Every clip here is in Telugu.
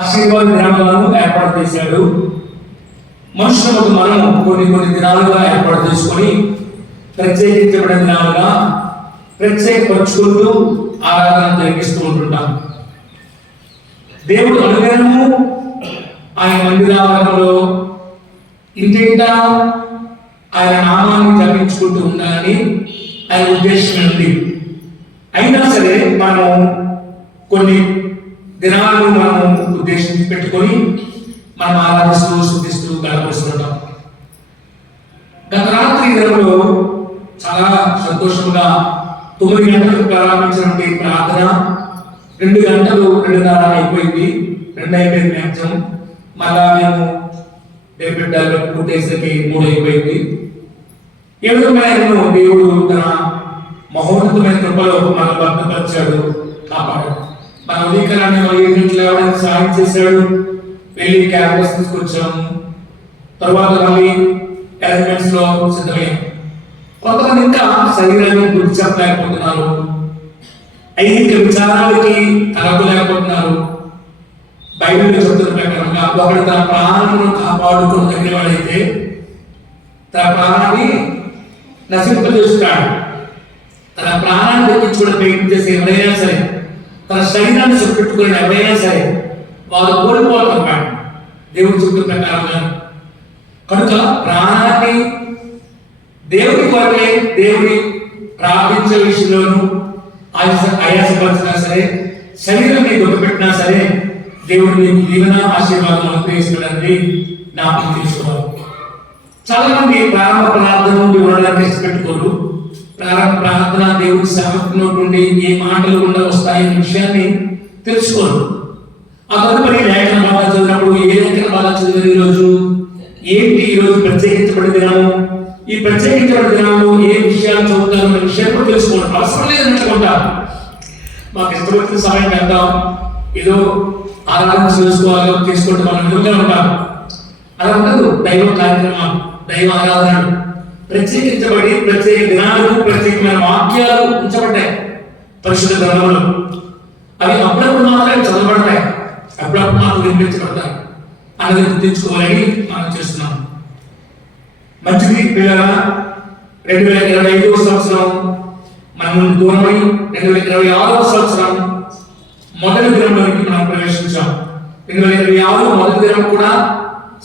ఆశీర్వాద దినాలను ఏర్పాటు చేశాడు. మనుషులకు మనం కొన్ని దినాలుగా ఏర్పాటు చేసుకొని ప్రత్యేకించబడిన దినాలుగా ప్రత్యేకపరుచుకుంటూ ఆరాధన జరిగిస్తూ ఉంటుంటాం. దేవుడు అనుగ్రహము ఆయన మందిరాలలో ఇంటింటా ఆయన నామాన్ని జపించుకుంటూ ఉండాలని ఆయన ఉద్దేశం ఉంది. అయినా సరే మనం కొన్ని దినాలను మనం ఉద్దేశించి పెట్టుకొని మనం ఆరాధిస్తూ శుద్ధిస్తూ గడపరుస్తుంటాం. గత రాత్రి దినంలో చాలా సంతోషంగా 9 గంటలకు ప్రారంభించినటువంటి ప్రార్థన 2 గంటలు 2:30 అయిపోయింది. 2 అయిపోయింది మ్యాక్సిమం. మళ్ళా మేము బిడ్డలు పూర్తేసరికి 3 అయిపోయింది. ఈ విధంగా దేవుడు తన మహోన్నతమైన కృపలో మన భద్రపరిచాడు, కాపాడాడు. మన ఉదయకాలాన్ని 7 లేవడానికి సహాయం చేశాడు. వెళ్ళి క్యాంపస్ తీసుకొచ్చాము. తర్వాత మళ్ళీ అరేంజ్మెంట్స్ లో సిద్ధమయ్యాం. కొంతమంది ఇంకా శరీరాన్ని గుర్తు చెప్పలేకపోతున్నారు, ఐహిక విచారాలకి కలగలేకపోతున్నారు. బైబిల్ చెప్తున్న ప్రకారంగా ఒకడు తన ప్రాణాలను కాపాడుకుని తగిన వాడైతే తన ప్రాణాన్ని నశింపజేస్తాడు. తన ప్రాణాన్ని దక్కించుకోవడం ప్రయత్నించేసి ఎవరైనా సరే, తన శరీరాన్ని సుపెట్టుకుని ఎవరైనా సరే వారు కోల్పోతున్నారు దేవుడి చెప్తున్న ప్రకారంగా. కనుక ప్రాణాన్ని దేవుడి కొరకే దేవుడి ప్రార్థించే విషయంలోనూ ఆయాసపరిచినా సరే, శరీరాన్ని దుఃఖపెట్టినా సరే దేవుడు మీకు దీవెన ఆశీర్వాదం అనుగ్రహిస్తున్నాడని జ్ఞాపకం చేసుకోవాలి. చాలా మంది ప్రారంభ ప్రార్థన నుండి ఉండడానికి ఇష్టపెట్టుకోరు. ప్రారంభ ప్రార్థన దేవుడి సేవకుల నుండి ఏ మాటలు గుండా వస్తాయనే విషయాన్ని తెలుసుకోరు. ఆ తదుపరి లేఖన బాగా చదివినప్పుడు ఏ లేఖన బాగా చదివారు, ఈరోజు ఏంటి, ఈరోజు ప్రత్యేకించబడిన దినము, ఈ ప్రత్యేకించబడిన దినంలో ఏ విషయాలు చదువుతారు అనే విషయాన్ని కూడా తెలుసుకోండి. అవసరం లేదన్నట్టుకుంటారు. మాకు ఇష్టపడిన సమయం పెడతాం, ఏదో ఆరాధన చేసుకుంటూ మనం ఎదురుగా ఉంటాం. అలా ఉండదు. దైవ కార్యక్రమాలు, దైవ ఆరాధనలు ప్రత్యేకించబడి ప్రత్యేక దినాలకు ప్రత్యేకమైన వాక్యాలు ఉంచబడ్డాయి పరిశుద్ధ గ్రంథంలో. అవి అప్పుడప్పుడు మాత్రమే చదవబడతాయి, అప్పుడప్పుడు మాత్రం వినిపించబడతాయి. అనేది గుర్తించుకోవాలని మనం చేస్తున్నాం. మంచిది పిల్లల. 2025వ సంవత్సరం మనం దూరమై 2026వ సంవత్సరం మొదటి దినంలోకి మనం ప్రవేశించాం. 2026 మొదటి దినం కూడా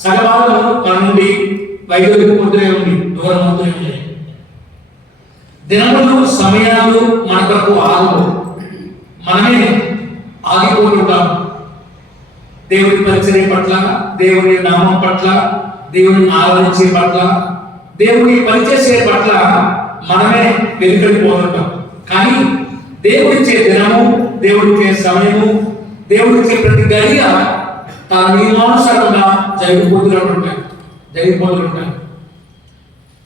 సగభాగం మన నుండి వైద్యుతూనే ఉంది, దూరం అవుతూనే ఉంది. దినములు సమయాలు మన కొరకు ఆగవు, మనమే ఆగిపోతుంటాం. దేవుడి పరిచర్య పట్ల, దేవుడి నామం పట్ల, దేవుడిని ఆరాధించే పట్ల, దేవుడిని పనిచేసే పట్ల మనమే వెనుకడిపోతుంటాం. కానీ దేవుడిచ్చే దినము, దేవుడిచ్చే సమయము, దేవుడిచ్చే ప్రతి గడియ తన నియమానుసారంగా జరిగిపోతుంటాయి.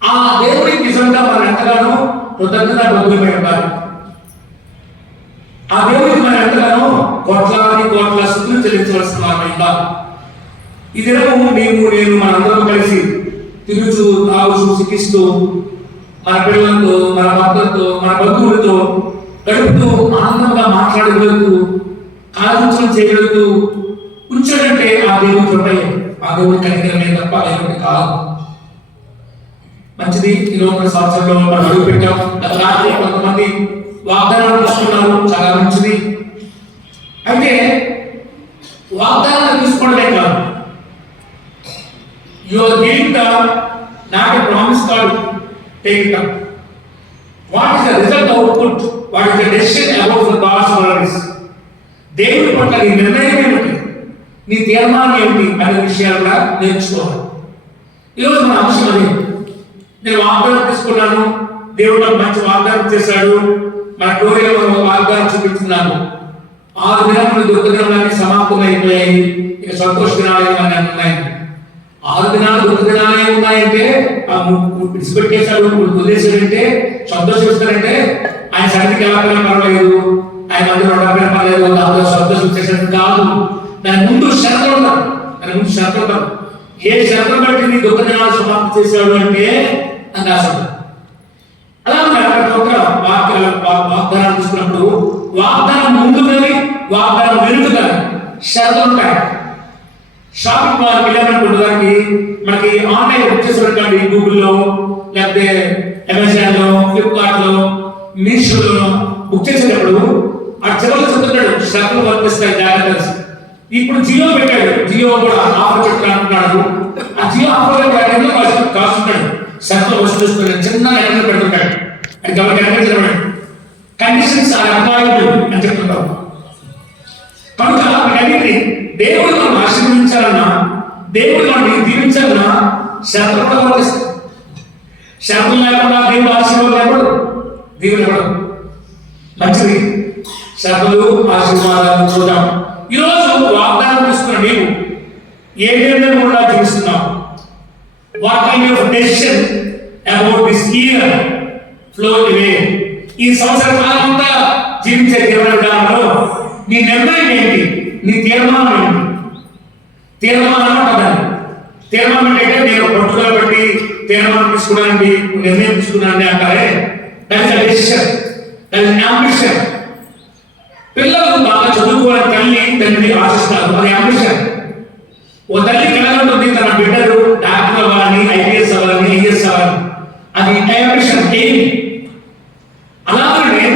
ఆ దేవుడికి నిజంగా మనం ఎంతగానో కృతజ్ఞత బదులుపై ఉండాలి. ఆ దేవుడికి మనం ఎంతగానో కోట్ల స్థుతులు చెల్లించవలసిన వారంగా. ఈ దినము మేము నేను మనందరం కలిసి తిరుగుతూ తాగుతూ సిక్కిస్తూ మన పిల్లలతో, మన భక్తులతో, మన బంధువులతో గడుపుతూ ఆనందంగా మాట్లాడగలుగుతూ ఆలోచన చేయగలుగుతూ ఉంచాడంటే ఆ దేవుడి కృపయే, ఆ దేవుడి కనికరమే తప్ప దేవుడి కాదు. మంచిది. ఈ లోపల సంవత్సరంలో మనం అడుగు పెట్టాం. గత రాత్రి కొంతమంది వాగ్దానాలు తీసుకున్నారు, చాలా మంచిది. అయితే వాగ్దానాలు తీసుకోవడమే కాదు, you are giving the not a promise card, take it up. What is the result output? What is the decision about the God's words? దేవుడి పట్ల నీ నిర్ణయం ఏమిటి, నీ తీర్మానం ఏమిటి అనే విషయాలు కూడా నేర్చుకోవాలి. ఈరోజు మన అంశం అది. నేను వాగ్దానం తీసుకున్నాను, దేవుడు నాకు మంచి వాగ్దానం చేశాడు, మన కోరిక వాగ్దానం చూపిస్తున్నాను. 6 దినాలు దుఃఖ దినాలన్నీ సమాప్తం అయిపోయాయి, ఇక సంతోష దినాలు ఉన్నాయి. 6 దినాలు దుఃఖ దినాలే ఉన్నాయంటే విడిచిపెట్టేశాడు, వదిలేశాడంటే, సంతోషిస్తాడంటే ఆయన సన్నిధికి ఎలా పర్వాలేదు, ఆయన మందిలో ఉండకపోయినా పర్లేదు, దాంతో సంతోషం చేసేది కాదు. దాని ముందు షరతులు ఉంటారు. ఏ షరతులు బట్టి నీ దుఃఖ దినాలు సమాప్తి చేశాడు అంటే అని రాశాడు. అలాగే వాగ్దానాలు తీసుకున్నప్పుడు వాగ్దానం ముందు కానీ వాగ్దానం వెనుక కానీ షరతులు ఉంటాయి. షాపింగ్ మాల్కి వెళ్ళామనుకుంటే దానికి మనకి ఆన్లైన్ బుక్ చేసుకోండి, గూగుల్లో లేకపోతే అమెజాన్లో, ఫ్లిప్కార్ట్లో, మీషోలో బుక్ చేసేటప్పుడు ఆ చివరిలో చెప్తున్నాడు షరతులు వర్తిస్తాయి జాగ్రత్త. ఇప్పుడు జియో పెట్టాడు, జియో కూడా ఆఫర్ పెట్టుకుంటున్నాడు. ఆ జియో ఆఫర్ కాస్తుంటాడు, షరతులు వస్తున్నాడు, చిన్న లెక్కలు పెడుతుంటాడు. అది గవర్నమెంట్ కండిషన్స్ ఆర్ అప్లైబుల్ అని చెప్తుంటారు. కనుక వీటన్నిటిని దేవుడు మనం ఆశీర్వదించాలన్నా, దేవుడు మనం దీవించాలన్నా షరతులు కూడా వర్తిస్తాయి. షరతులు లేకుండా దేవుడు ఆశీర్వాదం లేకూడదు, దేవుడు ఇవ్వడం మంచిది. షరతులు ఆశీర్వాదాలు చూద్దాం. ఈరోజు వాగ్దానం తీసుకున్న నీవు ఏ నిర్ణయం కూడా జీవిస్తున్నావు? What kind of decision about this year flow away? ఈ సంవత్సర కాలం అంతా జీవించే జీవన విధానంలో నీ నిర్ణయం ఏంటి? నీ తీర్మానం ఏంటి? తీర్మానం అంటారు. తీర్మానం అంటే నేను పట్టుదల బట్టి తీర్మానం తీసుకున్నానండి, నిర్ణయం తీసుకున్నానండి అంటారే, that is a decision, that is ambition. పిల్లలు బాగా చదువుకోవాలని తల్లి తండ్రి ఆశిస్తారు, అది అంబిషన్. ఓ తల్లి కలగంటుంది తన బిడ్డలు డాక్టర్ అవ్వాలని, ఐపీఎస్ అవ్వాలని, ఐఏఎస్ అవ్వాలని, అది అంబిషన్, ఎయిమ్. అలాగే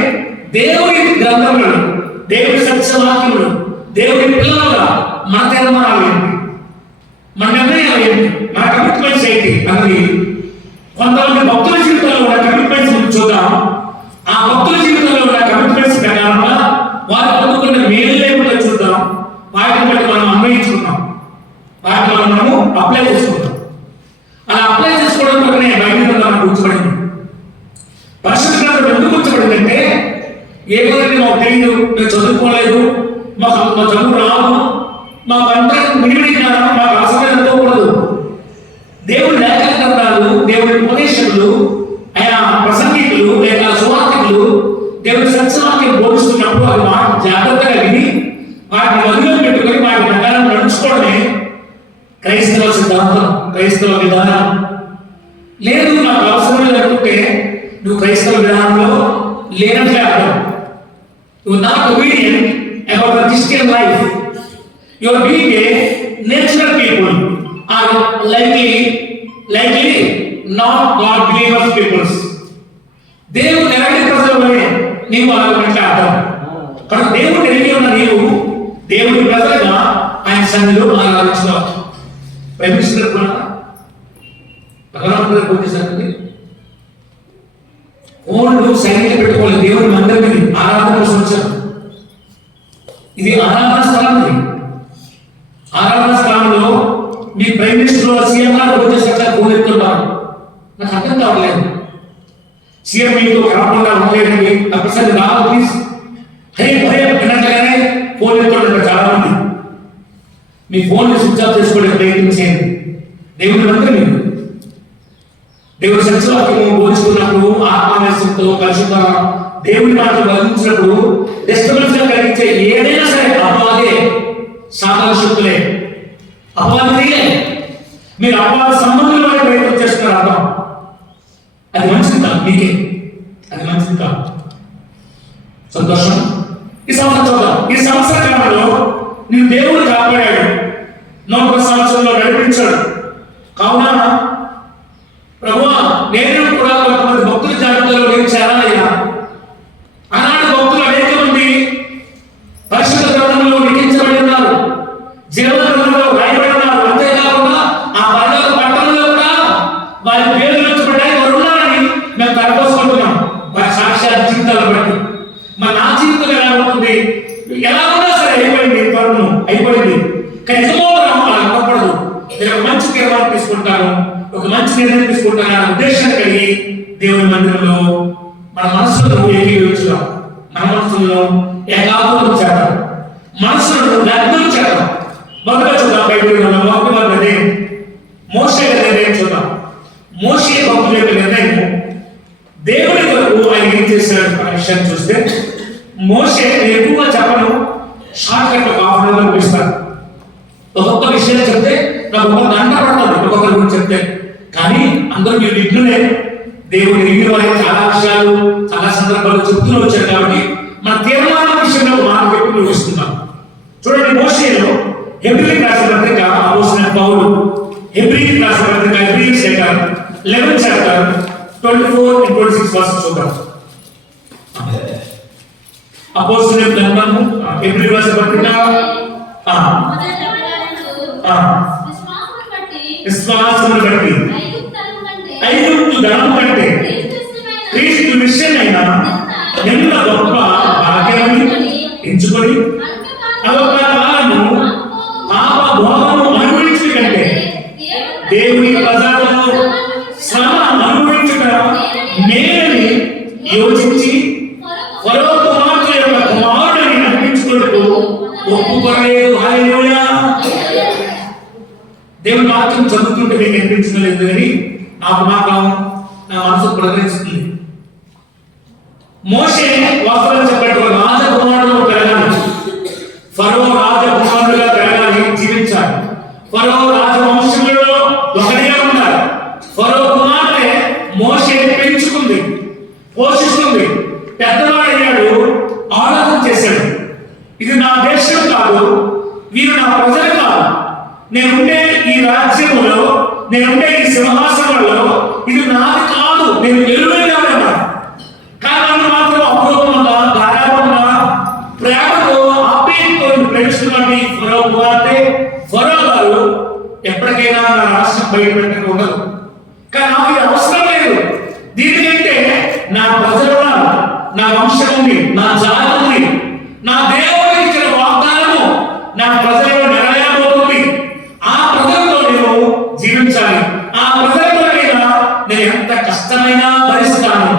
దేవుడి గ్రంథములు, దేవుడి సత్యవాక్యములు, దేవుడి పిల్లలుగా మన తీర్మానాలు ఏంటి, మన నిర్ణయాలు ఏంటి, మన కమిట్మెంట్స్ ఏంటి అన్నది కొంతమంది భక్తుల జీవితంలో ఉన్న కమిట్మెంట్స్ చూద్దాం. ఆ భక్తుల జీవితంలో ఉన్న కమిట్మెంట్స్ ప్రకారంగా వారు పొందుకున్న మేలు లేకుండా చూద్దాం. వాటిని బట్టి మనం అన్వయించుకున్నాం, వాటిని మనము అప్లై చేసుకుంటాం. అలా అప్లై చేసుకోవడం వల్లనే బైబిల్ మనకు కూర్చోబడింది. పరిశుద్ధ గ్రంథం ఎందుకు కూర్చోబడిందంటే, ఏదైతే మాకు తెలియదు, మేము చదువుకోలేదు, మాకు చదువు రాదు, మాకు అంతా మిడిమిడి జ్ఞానం, మాకు అవసరం అనుకోకూడదు. దేవుడి లేఖన గ్రంథాలు, దేవుడి ఉపదేశకులు, ఆయన ప్రసంగికులు లేక సువార్తికులు దేవుడి సత్యవాక్యం బోధిస్తున్నప్పుడు అది మాట జాగ్రత్తగా విని వాటిని వదిలో పెట్టుకొని వాటి ప్రకారం నడుచుకోవడమే క్రైస్తవ సిద్ధాంతం, క్రైస్తవ విధానం. లేదు నాకు అవసరం లేకుంటే నువ్వు క్రైస్తవ విధానంలో లేనట్లే అర్థం. You are not obedient about the Christian life. You are being a natural people, are likely not God believers peoples. దేవుడు ఎలాంటి ప్రజలనే నీవు అలాగంటే అర్థం. కానీ దేవుడు ఎరిగి ఉన్న నీవు దేవుడి ప్రజలుగా ఆయన సన్నిధిలో ఆరాధించుకోవాలి. ప్రేమిస్తున్నారు కూడా భగవంతుడు పూజ జరిగింది. ఓన్లు సైలెంట్ పెట్టుకోవాలి. దేవుడి మందిరం ఆరాధన కోసం వచ్చారు. ఇది ఆరాధన స్థలం. ఆరాధన స్థలంలో మీ ప్రైమ్ మినిస్టర్ సీఎం గారు వచ్చేసరికి ఫోన్ ఎత్తుంటారు. నాకు అర్థం కావట్లేదు. సీఎం మీతో కాకుండా ఉండలేదండి, తప్పనిసరి రాదు ప్లీజ్, హే భయం వినట్లనే ఫోన్ ఎత్తుంటారు చాలా మంది. మీ ఫోన్ స్విచ్ ఆఫ్ చేసుకోవడం ప్రయత్నించేయండి. దేవుడి మందిరం, దేవుడి సత్యవాక్యము బోధిస్తున్నప్పుడు ఆత్మవేశంతో పరిశుద్ధ దేవుడి మాటలు వర్ణించినప్పుడు డిస్టర్బెన్స్ కలిగించే ఏదైనా సరే అపవాదే, సాధారణ శక్తులే, అపవాదే. మీరు అపవాద సంబంధంలో ప్రయత్నం చేస్తున్నారు అర్థం. అది మంచిది కాదు, మీకే అది మంచిది కాదు. సంతోషం. ఈ సంవత్సరం చూద్దాం. ఈ సంవత్సర కాలంలో నేను దేవుడు కాపాడాడు, నూతన సంవత్సరంలో నడిపించాడు. కావున ప్రభువా నేను కూడా కొంతమంది భక్తుల జాబితాలో నేను చేరాలయ్యా. ఆనాడు భక్తులు అనేక మంది పరిశుద్ధ గ్రంథంలో లిఖించబడి ఉన్నారు, జీవన గ్రంథంలో రాయబడి ఉన్నారు. అంతేకాకుండా ఆ పరలోక పట్టణంలో కూడా వారి పేర్లు ఉంచబడ్డాయి, వారు ఉన్నారని మేము తరపోసుకుంటున్నాం. వారి సాక్షాత్ జీవితాలను బట్టి మరి నా జీవితం ఎలా ఉంటుంది, ఎలా ఉన్నా సరే అయిపోయింది, త్వరను అయిపోయింది. కానీ నిజమోదరం అలా ఉండకూడదు. నేను ఒక మంచి తీర్మానం తీసుకుంటాను, ఒక మంచి నిర్ణయం తీసుకుంటాను అనే ఉద్దేశాన్ని కలిగి దేవుని మందిరంలో మన మనసులను ఏకీభవించడం, మన మనసులను ఏకాగ్రతం చేద్దాం, మనసులను లగ్నం చేద్దాం. మొదట చూద్దాం బైబిల్ అదే మోషే నిర్ణయం చూద్దాం. మోషే భక్తుల యొక్క నిర్ణయం దేవుడి కొరకు ఆయన ఏం చేశాడు అనే విషయాన్ని చూస్తే, మోషే ఎక్కువగా చెప్పను, షార్ట్ కట్ ఆఫ్లో ముగిస్తాను. ఒక్కొక్క విషయం చెప్తే నాకు ఒక గంట పడుతుంది ఒక్కొక్కరి గురించి చెప్తే. కానీ అందరూ మీరు విఘ్నులే, దేవుడు ఎరిగిన వారి చాలా విషయాలు చాలా సందర్భాలు చెప్తూ వచ్చారు. కాబట్టి మన తీర్మానం విషయంలో మాట చెప్పి ముగిస్తున్నాం. చూడండి, మోషేలో హెబ్రీయులకు రాసిన పత్రిక అపోస్తలుడైన పౌలు హెబ్రీయులకు రాసిన పత్రిక హెబ్రీయన్స్ లెటర్ 11 చాప్టర్ 24 and 26 వర్సెస్ చూద్దాం. అపోస్తలుల గ్రంథము హెబ్రీయులకు రాసిన పత్రిక విశ్వాసమును బట్టి ఐగుప్తు ధనము కంటే క్రీస్తు విషయమైనా ఎంత గొప్ప భాగ్యాన్ని ఎంచుకొని అల్పకాలము పాప భోగము అనుభవించు కంటే దేవుని ప్రజలను శ్రమ అనుభవించుట మేలని యోచించి ఫరో కుమార్తె యొక్క కుమారుడిని అనిపించుకుంటూ ఒప్పుకోలేదు. హల్లెలూయా. దేవుని వాక్యం చదువుతుంటే మీకు అనిపించలేదు అని నాకు మాత్రం నా మనసు ప్రకటిస్తుంది. మోషే వాస్తవం చెప్పాడు, రాజకుమారుడు పెరగాలి, ఫరో రాజకుమారుడుగా పెరగాలి, జీవించాలి. ఫరో రాజవంశంలో ఒకటిగా ఉండాలి. ఫరో కుమార్తె మోషేని పెంచుకుంది, పోషిస్తుంది, పెద్దవాడయ్యాడు, ఆలోచన చేశాడు, ఇది నా దేశం కాదు, వీరు నా ప్రజలు కాదు, నేనుండే ఈ రాజ్యములో, నేనుండే ఈ సింహాసనంలో ఇది నాది కాదు, నేను ఎరువైనా కానీ మాత్రం అపూర్వంగా ధారాళంగా ప్రేమతో ఆప్యాయతతో ప్రేమిస్తున్నటువంటి ఫరో కుమార్తె ఫరో గారు ఎప్పటికైనా నా రాష్ట్రం బయటపెట్టక ఉండదు. కానీ నాకు ఇది అవసరం లేదు, దీనికంటే నా ప్రజలు ఉన్నారు, నా వంశం ఉంది, నా జాతి ఉంది, నా దేవుడికి ఇచ్చిన వాగ్దానము నా ప్రజలలో నెరవేరబోతుంది. ఆ ప్రజలతో నేను జీవించాలి, ఆ ప్రజలతో నేను ఎంత కష్టమైనా భరిస్తాను,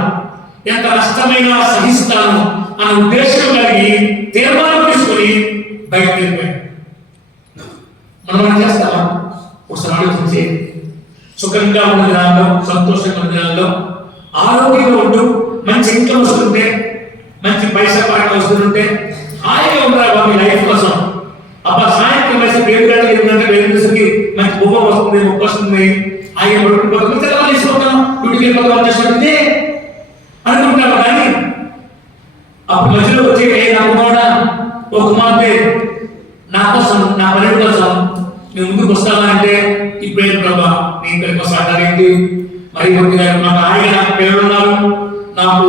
ఎంత కష్టమైనా సహిస్తాను అన్న ఉద్దేశం కలిగి తీర్మానం తీసుకుని బయటకు వెళ్ళిపోయాడు. మనం చేస్తామా? ఒకసారి ఆలోచించి, సుఖంగా ఉన్న దినాల్లో, సంతోషంగా ఉన్న దినాల్లో, ఆరోగ్యంగా ఉంటూ మంచి ఇన్కమ్ వస్తుంటే, మంచి పైసా పాట వస్తుంటే హాయిగా ఉంటారు మీ లైఫ్ కోసం. అబ్బా సాయంత్రం వేసే పేరుగాడికి ఏంటంటే వేరుకి మంచి బొమ్మ వస్తుంది, మొక్క వస్తుంది, హాయిగా పడుకుంటుపోతుంది, తెల్లవారు తీసుకుంటాం, డ్యూటీకి వెళ్ళిపోతాం చేసినట్టు అనుకుంటారు. కానీ అప్పుడు మధ్యలో వచ్చే నాకు కూడా ఒక కుమార్తె నా కోసం, నా పని కోసం మేము ముందుకు వస్తావా అంటే, ఇప్పుడే ప్రభా నీ ఇక్కడికి వస్తాడేంటి, మరి కొద్దిగా నాకు హాయిగా నాకు పిల్లలు ఉన్నారు, నాకు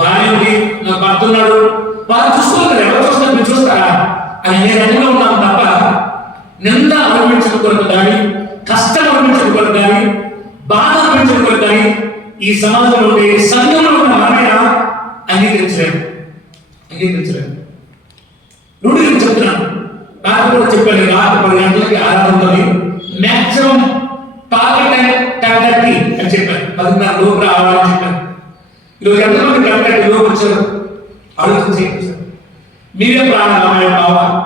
భార్య ఉంది, నాకు భర్త ఉన్నాడు, వాళ్ళు చూసుకోవాలి, ఎవరు చూస్తారు, మీరు చూస్తారా అని నేను రంగంలో ఉన్నాను తప్ప నింద అనుభవించడం కొరకు కానీ, కష్టం అనుభవించడం కొరకు కానీ, బాధ అనుభవించడం కొరకు కానీ ఈ సమాజంలో ఉండే సంఘంలో ఉన్న మనమైన అంగీకరించలేదు. రూఢికి చెప్తున్నాను, రాత్రి కూడా చెప్పాను, రాత్రి 10 గంటలకి ఆరాధనతోని మ్యాక్సిమం టార్గెట్ 10:30 అని చెప్పాను, 10:30 లోపు రావాలని చెప్పాను. ఈరోజు ఎంతమంది 10:30 లోపు వచ్చారు ఆలోచించి, మీరే ప్రాణాలయం కావాలి,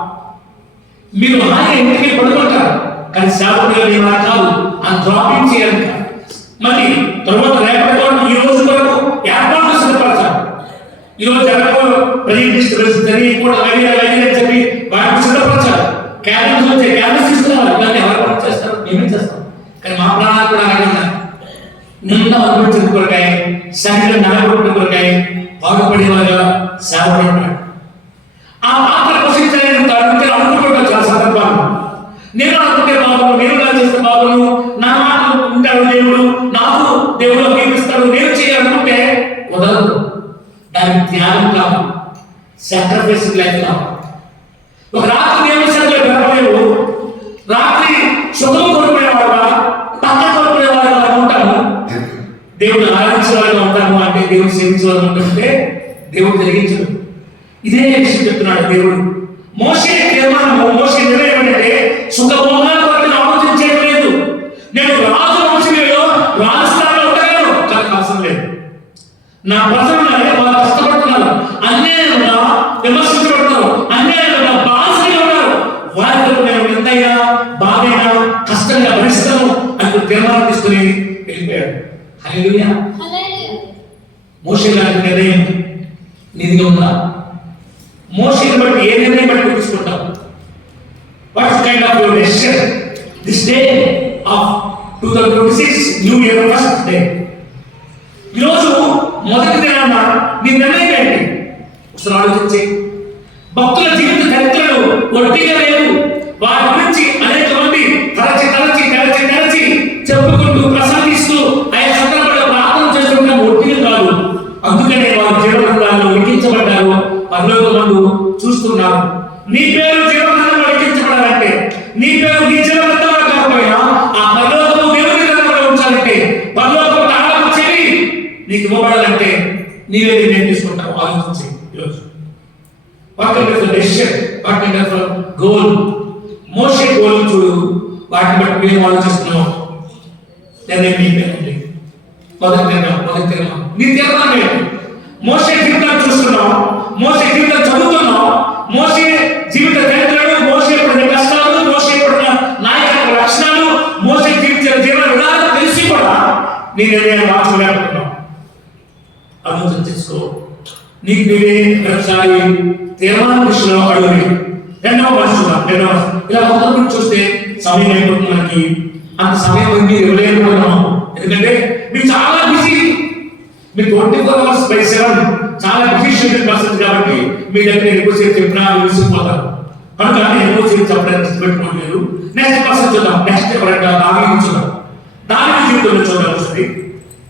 మీరు హాయి ఇంటికి పడుకుంటారు, కానీ సేవకులుగా నేను కాదు అని డ్రాపింగ్ చేయాలి. మరి తర్వాత రేపటి ఈ రోజు వరకు ఏర్పాటు సిద్ధపరచాలి. ఈరోజు ఎవరికో ప్రజెంటేషన్ తెలిసి కూడా వైద్య చెప్పి వాటిని సిద్ధపరచాలి. క్యారెన్స్ వచ్చే క్యారెన్స్ ఇస్తున్నారు, ఇలాంటి ఎవరు పని చేస్తారు, మేమే చేస్తాం. కానీ మా ప్రాణాలు కూడా అడగండి, నిన్న అనుభవించిన కొరకాయ, శరీరం నడగొట్టిన కొరకాయ బాగుపడేవారుగా సేవలు ఉంటాడు. ఆ పాత్ర పోషించాలని అనుకుంటాడు చాలా సందర్భాలు. నేను అనుకుంటే బాబును, నేను నా చేస్తే బాబును, నా మాట ఉంటాడు దేవుడు, నాకు దేవుడు అంగీకరిస్తాడు, నేను చేయాలనుకుంటే కుదరదు. దానికి త్యాగం కాదు, సాక్రిఫైస్ లైఫ్ కాదు. ఒక రాత్రి నియమశాఖలో గడపలేవు, రాత్రి సుఖం కోరుకునేవాడుగా, పక్క కోరుకునేవాడుగా ఉంటాము, దేవుడు ఆరాధించేవాడుగా ఉంటాము అంటే, దేవుడు సేవించేవాడు ఉంటుంటే దేవుడు జరిగించడు. ఇదే విషయం చెప్తున్నాడు దేవుడు. మోషే తీర్మానము, మోషే నిర్ణయం ఏంటంటే సుఖభోగాల కొరకు ఆలోచించేది లేదు. నేను రాజు వంశంలో రాజస్థానంలో ఉంటాను, నాకు అవసరం లేదు. నా ప్రజలు వాళ్ళు కష్టపడుతున్నారు, అన్యాయంగా విమర్శించబడుతున్నారు, అన్యాయంగా బాధ్యతగా ఉన్నారు, వారితో నేను ఎంతైనా బాగైనా కష్టంగా భరిస్తాను అని తీర్మానం తీసుకుని వెళ్ళిపోయాడు. హల్లెలూయా. మోషే లాంటి నిర్ణయం నీదిగా ఉందా? మోషేని బట్టి ఏ నిర్ణయం బట్టి తీసుకుంటాం? What kind of your decision this day of 2026 new year first day? ఈరోజు మొదటి దినాన నీ నిర్ణయం ఏంటి? ఒకసారి ఆలోచించి భక్తుల జీవిత చరిత్రను వడ్డీ నీ పేరు నీ జీవితంలో కాకపోయినా ఆ పరలోకపు దేవుని గ్రంథంలో ఉంచాలంటే, పరలోకపు తాళపు చెవి నీకు ఇవ్వబడాలంటే నీవే నిర్ణయం తీసుకుంటావు. ఆలోచించి ఈరోజు what kind of decision, what kind of goal. Moshe goal చూడు, వాటిని బట్టి మేము ఆలోచిస్తున్నాం. నిర్ణయం నీకేనండి. మొదటి తీర్మానం నీ తీర్మానం ఏంటి? మోషే జీవితాన్ని చూస్తున్నాం, మోషే జీవితం చదువుతున్నాం, మోషే జీవిత చరిత్రలు, మోషే పడిన కష్టాలు, మోషే పడిన నాయకత్వ లక్షణాలు, మోషే జీవించిన జీవన విధానం తెలిసి కూడా నీ నిర్ణయం మార్చుకోలేకపోతున్నాం. ఆలోచన చేసుకో. నీకు నీవే ఒకసారి తీర్మానం విషయంలో అడుగు. రెండవ పరిస్థితి ఇలా మొదటి చూస్తే సమయం అయిపోతుంది. మనకి అంత సమయం మీరు ఇవ్వలేకపోతున్నాం. ఎందుకంటే మీరు చాలా బిజీ, మీరు 24 hours by 7 చాలా బిజీ షెడ్యూల్ పర్సన్ కాబట్టి మీ దగ్గర ఎక్కువసేపు చెప్పినా విసిగిపోతారు. కనుక నేను ఎక్కువసేపు చెప్పడానికి పెట్టుకోవట్లేదు. నెక్స్ట్ పర్సన్ చూద్దాం. నెక్స్ట్ ఎవరంటే దావీదు చూద్దాం. దావీదు జీవితంలో చూద్దాం. వస్తుంది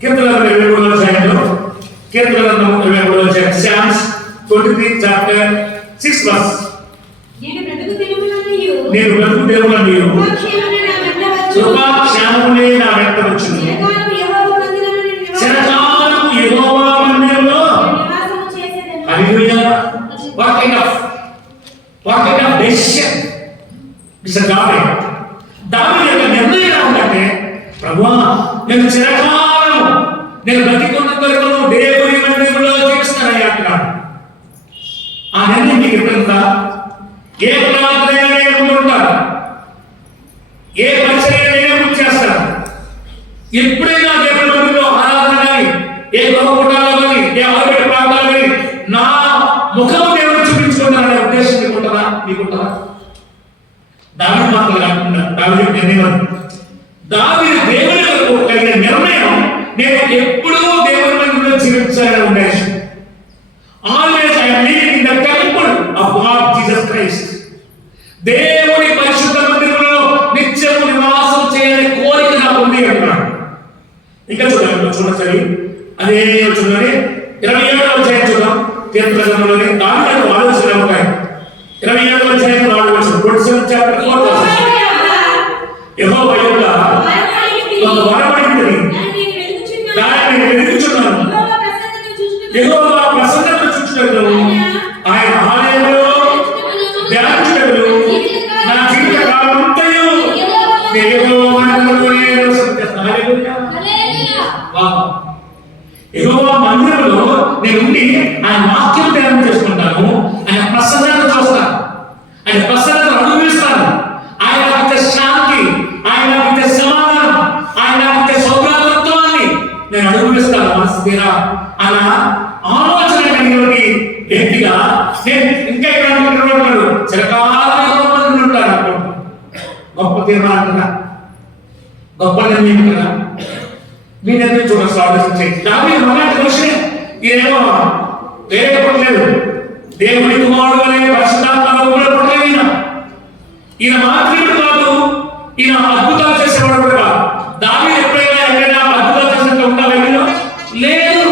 కీర్తనలు 23వ అధ్యాయంలో, కీర్తనలు 23వ అధ్యాయం, Psalms 23 chapter 6 verse. నేను బ్రతుకు తెరువులనియు కృపాక్షేమములే నా వెంట వచ్చును. చిరకాలము యెహోవా మందిరములో hallelujah. What kind of decision mister David యొక్క నిర్ణయం ఎలా ఉందంటే, ప్రభువా నేను చిరకాలము నేను బ్రతికున్నంత వరకు దేవుని మందిరములో జీవిస్తానయ్యా అంటున్నాడు. ఆ నిర్ణయం మీకు ఎప్పుడంతా ఏ ప్రాంతమైనా నేను ఉంటాను, ఏ పరిచయం నేను చేస్తాను. ఎప్పుడైనా దేవుని మందిరంలో ఆరాధన కానీ, ఏ గృహకూటాల్లో కానీ, ఏ ఆరోగ్య ప్రాంతాలు కానీ నా ముఖం దేవుడు చూపించుకుంటాననే ఉద్దేశం మీకుంటారా? మీకుంటారా? దావీదు మాటలు కాకుండా దావీదు నిర్ణయం, దావీదు దేవుని వరకు కలిగిన నిర్ణయం, నేను ఎప్పుడూ దేవుని మందిరంలో జీవించాలనే ఉద్దేశం. Always I am living in the temple of God Jesus Christ. దేవుని పరిశుద్ధ మందిరంలో నిత్యము నివాసం చేయాలని కోరిక నాకు ఉంది అంటున్నాడు. ఇంకా చూడండి అదే చూడండి 27వ అధ్యాయం చూద్దాం. కీర్తన గ్రంథంలోని దావీదు ఆలోచనలు ఉంటాయి. 27వ అధ్యాయం 4వ వచనం, 27 chapter 4th verse. యెహోవా యొక్క ఒక వరమడిని దానిని నేను వెతుకుచున్నాను. యెహోవా ప్రసన్నతను చూచుటకు ఆయన ఆలయంలో ధ్యానించుటకు నా జీవిత కాలం అంతయు యెహోవా మందిరములోనే నివసిస్తాను. హల్లెలూయా. యెహోవా మందిరంలో నేను ఉండి ఆయన వాక్యం ధ్యానం చేసుకుంటాను. ఆయన ప్రసన్నతను చూస్తాను, ఆయన ప్రసన్నతను అనుభవిస్తాను. ఆయన ఇచ్చే శాంతి, ఆయన ఇచ్చే సమాధానం, ఆయన ఇచ్చే సౌభాగ్యత్వాన్ని నేను అనుభవిస్తాను. మనసు తీరా అలా ఆలోచన కలిగినటువంటి వ్యక్తిగా నేను ఇంకా ఇక్కడ అనుకుంటున్నాడు. చిరకాలం ఉంటారు. గొప్ప తీర్మానం కదా, గొప్ప నిర్ణయం కదా. మీ నిర్ణయం చూడండి, ఆలోచించండి. దావీదు మొదటి విషయం ఈయనేమో వేరే పడలేదు, దేవుడి కుమారుడు అనే పరిశుద్ధాత్మలో కూడా పడలేదు. ఈయన మాత్రమే కాదు, ఈయన అద్భుతాలు చేసేవాడు కూడా కాదు. దావీదు ఎప్పుడైనా ఎక్కడైనా అద్భుతాలు చేసినట్టు ఉండాలి? లేదు.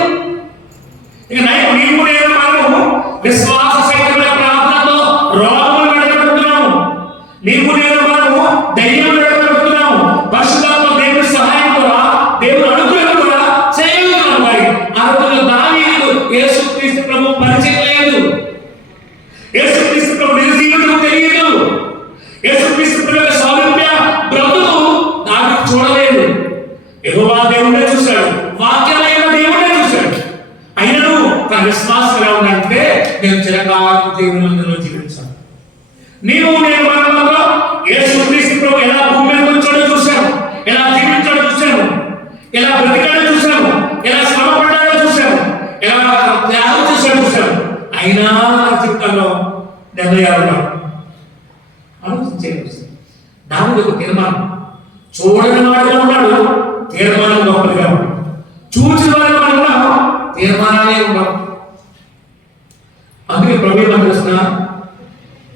ఇక నీవు నేను మనము విశ్వాస సహితమైన ప్రార్థనతో రోగములు విడగొడుతున్నాము. నీవు నేను మనము ధైర్యం విడగొడుతున్నాము. పరిశుద్ధాత్మ దేవుని సహాయం ద్వారా, దేవుని అనుగ్రహం ద్వారా చేయగలుగుతున్నాము. మరి అనుకున్న దావీదు యేసుక్రీస్తు ప్రభు పరిచయం లేదు. యేసుక్రీస్తు ప్రభు నిజజీవితం తెలియదు. యేసుక్రీస్తు ప్రభు సారూప్య బ్రతుకు దావీదు చూడలేదు. యెహోవా దేవుడే చూశాడు, వాక్యమైన దేవుడే చూశాడు. అయినను తన విశ్వాసం ఎలా ఉందంటే, నేను చిరకాలం దేవుని మందిరంలో జీవించాను. నీవు నేను మనలో యేసుక్రీస్తు ప్రభు ఎలా భూమి మీద వచ్చాడో చూశాము, ఎలా జీవించాడో చూశాము, ఎలా బ్రతికాడో చూశాము, ఎలా శ్రమపడ్డాడో చూశాము, ఎలా త్యాగం చేశాడో చూశాము. అయినా జీవితంలో నిర్ణయాలు ఆలోచించేది. దావీదు ఒక తీర్మానం, చూడని వాడిగా ఉన్నాడు, తీర్మానం గొప్పదిగా ఉన్నాడు. చూసిన వాడిగా ఉన్నాడు, తీర్మానాలే ఉండవు. అందుకే ప్రభు ఏమనిపిస్తున్న,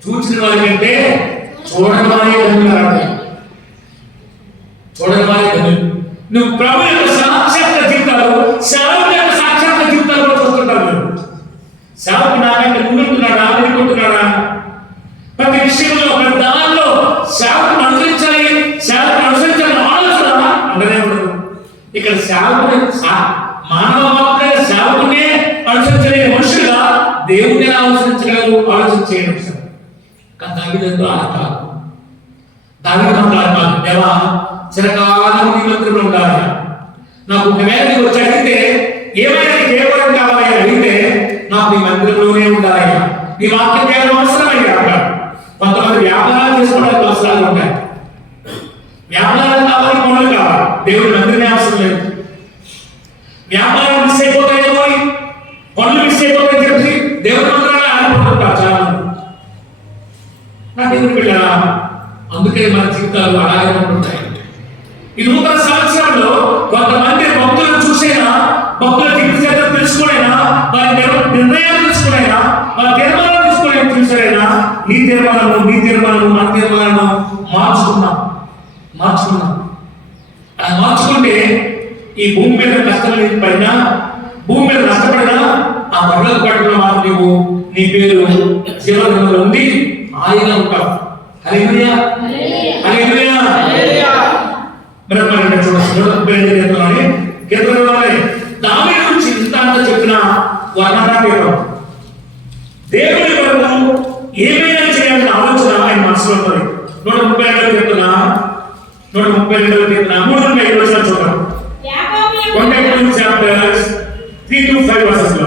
చూసిన వారి కంటే చూడని వారే ధన్యులు. చూడని వారే ధన్యులు. నువ్వు ప్రభు యొక్క సాక్షాత్త జీవితాలు, సేవకుల యొక్క సాక్షాత్త జీవితాలు కూడా చూస్తుంటారు. సేవకు నాకంటే ముందుంటున్నాడా, వెనుకుంటున్నాడా? ప్రతి విషయంలో, ప్రతి దానిలో సేవకు ఇక్కడ సేవకుని మానవ మాత్రమే సేవకునే అనుసరించలేని మనుషులుగా దేవుడిని అనుసరించగలరు ఆలోచన చేయడం సార్. కానీ దావీదుతో అలా కాదు. దావీదు మాత్రం దేవా చిరకాలం నీ మందిరంలో ఉండాలి. నాకు ఒకవేళ నీకు వచ్చి అడిగితే ఏమైనా నీకు ఏ వరం కావాలని అడిగితే నాకు నీ మందిరంలోనే ఉండాలయ్యా, నీ వాక్యం కేవలం అవసరమయ్యా అంటారు. కొంతమంది వ్యాపారాలు చేసుకోవడానికి అవసరాలు ఉంటాయి. వ్యాపారాలు కావాలి, పనులు కావాలి, దేవుడి మందిరమే అవసరం లేదు. వ్యాపారం మిస్ అయిపోతాయేమో, పనులు మిస్ అయిపోతాయని చెప్పి దేవుడి మందిరాన్ని ఆడిపోతుంటారు చాలా మంది. నా దేవుడి బిడ్డ, అందుకే మన జీవితాలు అలాగే ఉంటాయి. ఈ నూతన సంవత్సరంలో కొంతమంది భక్తులను చూసైనా, భక్తుల జీవిత చరిత్ర తెలుసుకోనైనా, వారి నిర్ణయాలు తెలుసుకోనైనా, వారి తీర్మానాలు తీసుకోలేని చూసారైనా నీ తీర్మానము మన తీర్మానము మార్చుకున్నాం. అది మార్చుకుంటే ఈ భూమి మీద కష్టం పడినా, భూమి మీద నష్టపడినా ఆ పర్లకు పట్టుకున్న మాత్రం నీవు నీ పేరు జీవనంలో ఉండి హాయిగా ఉంటావు. హల్లెలూయా, హల్లెలూయా. దావీదు గురించి ఇంత చెప్పిన వర్ణనాతీతం. దేవుడి కొరకు ఏమైనా చేయాలని ఆలోచన ఆయన మనసులో ఉంది. 132వ కీర్తన 3-5 వచనాలు చూద్దాం. chapters 3-5 verses లో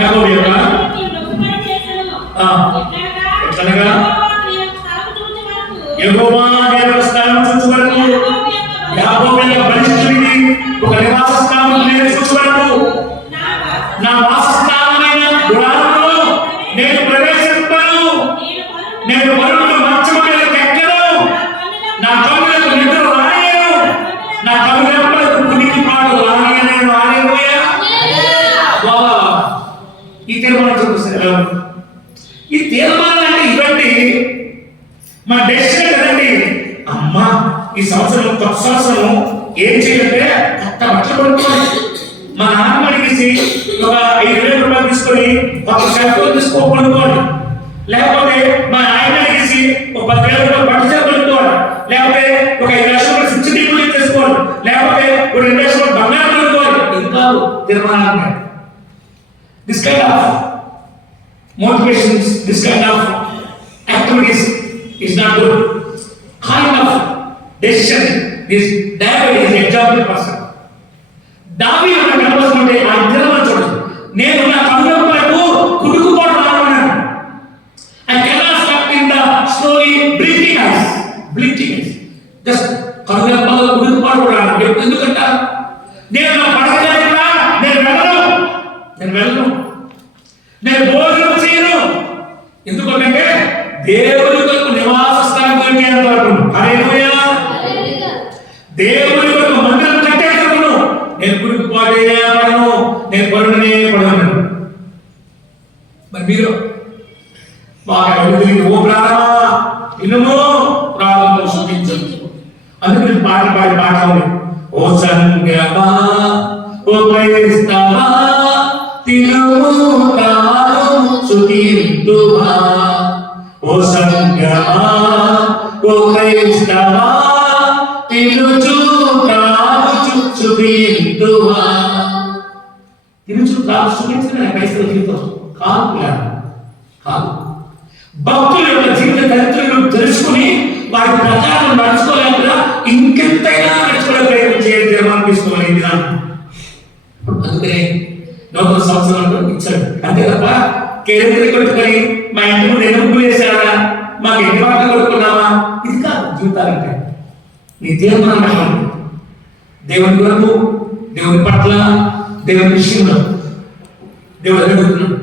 యాకోబు యొక్క ఎట్లనగా యెహోవా నేను స్థలం చూచు వరకు, యాకోబు యొక్క పరిశుద్ధునికి ఒక నివాస స్థానం నేను చూచు వరకు, నా వాసస్థానమైన గుడారంలో నేను ప్రవేశింపను, నేను పరుపుల మంచము మీదకి ఎక్కను, నా కన్నులకు నిద్ర రానియను, నా కన్నులకు కునికిపాటు రానియను. హల్లెలూయా. ఈ తీర్మానం చూపిస్తారు. ఈ తీర్మానం అంటే ఇవ్వండి మన డెసిషన్ కదండి. అమ్మా ఈ సంవత్సరం కొత్త సంవత్సరం ఏం చేయాలంటే కొత్త బట్టలు కొనుక్కోవాలి. మా నాన్న అడిగేసి ఒక 5,000 రూపాయలు తీసుకొని ఒక షర్ట్ తీసుకోవాలి. లేకపోతే మా ఆయన అడిగేసి ఒక 10,000 రూపాయలు బట్ట షర్ట్ కొనుక్కోవాలి. లేకపోతే ఒక 5 లక్షల రూపాయలు ఫిక్స్డ్ డిపాజిట్ చేసుకోవాలి. లేకపోతే ఒక 2 లక్షల రూపాయలు బంగారం కొనుక్కోవాలి. ఇంకా తీర్మానాలు. This kind of motivations, this kind of activities is not good. Kind of decision is David is example person. దావీదు నాకు కనబడుతుంటే ఆ తీర్మానం చూడండి. నేను నా కన్నుల వైపు కుడుకుపాటు రానున్నాను. I cannot stop in the slowly blinking eyes. Just కన్నుల వైపు కుడుకుపాటు రాను. ఎందుకంటే నేను నా పడగలేకుండా నేను వెళ్ళను. నేను భోజనం చేయను. ఎందుకంటే దేవుని కొరకు నివాస స్థానం దొరికేంత వరకు, హల్లెలూయా, దేవుని కొరకు మందిరం కట్టేంత వరకు నేను గుడికి పడను, నేను పరుడనే పడను. మరి మీరు బాగా ఓ ప్రాణమా ఇనుము ప్రాణము సుఖించదు. అందుకే పాటలు పాడాలి. ఓ సంగమా ఓ క్రైస్తవా తిరుముతాను సుఖింతువా, ఓ సంగమా ఓ క్రైస్తవా తిరుచుతాను సుఖింతువా. తిరుచుతాను సుఖించిన క్రైస్తవ జీవితం కాదు. భక్తుల యొక్క జీవిత చరిత్రను తెలుసుకుని వారి ప్రచారం నడుచుకోలేకుండా ఇంకెంతైనా నడుచుకోవడం ప్రయత్నం చేయాలి. తీర్మానం తీసుకోవాలి. అందుకనే నూతన సంవత్సరంలో ఇచ్చాడు. అంతే తప్ప కేంద్ర కొట్టుకొని మా ఇంటి ముందు ఎనుగు వేసాడా, మాకు ఎన్ని వాటిని కొట్టుకున్నావా, ఇది కాదు జీవితాలంటే. నీ తీర్మానం దేవుని వరకు, దేవుని పట్ల, దేవుని విషయంలో దేవుడు అడుగుతున్నాడు.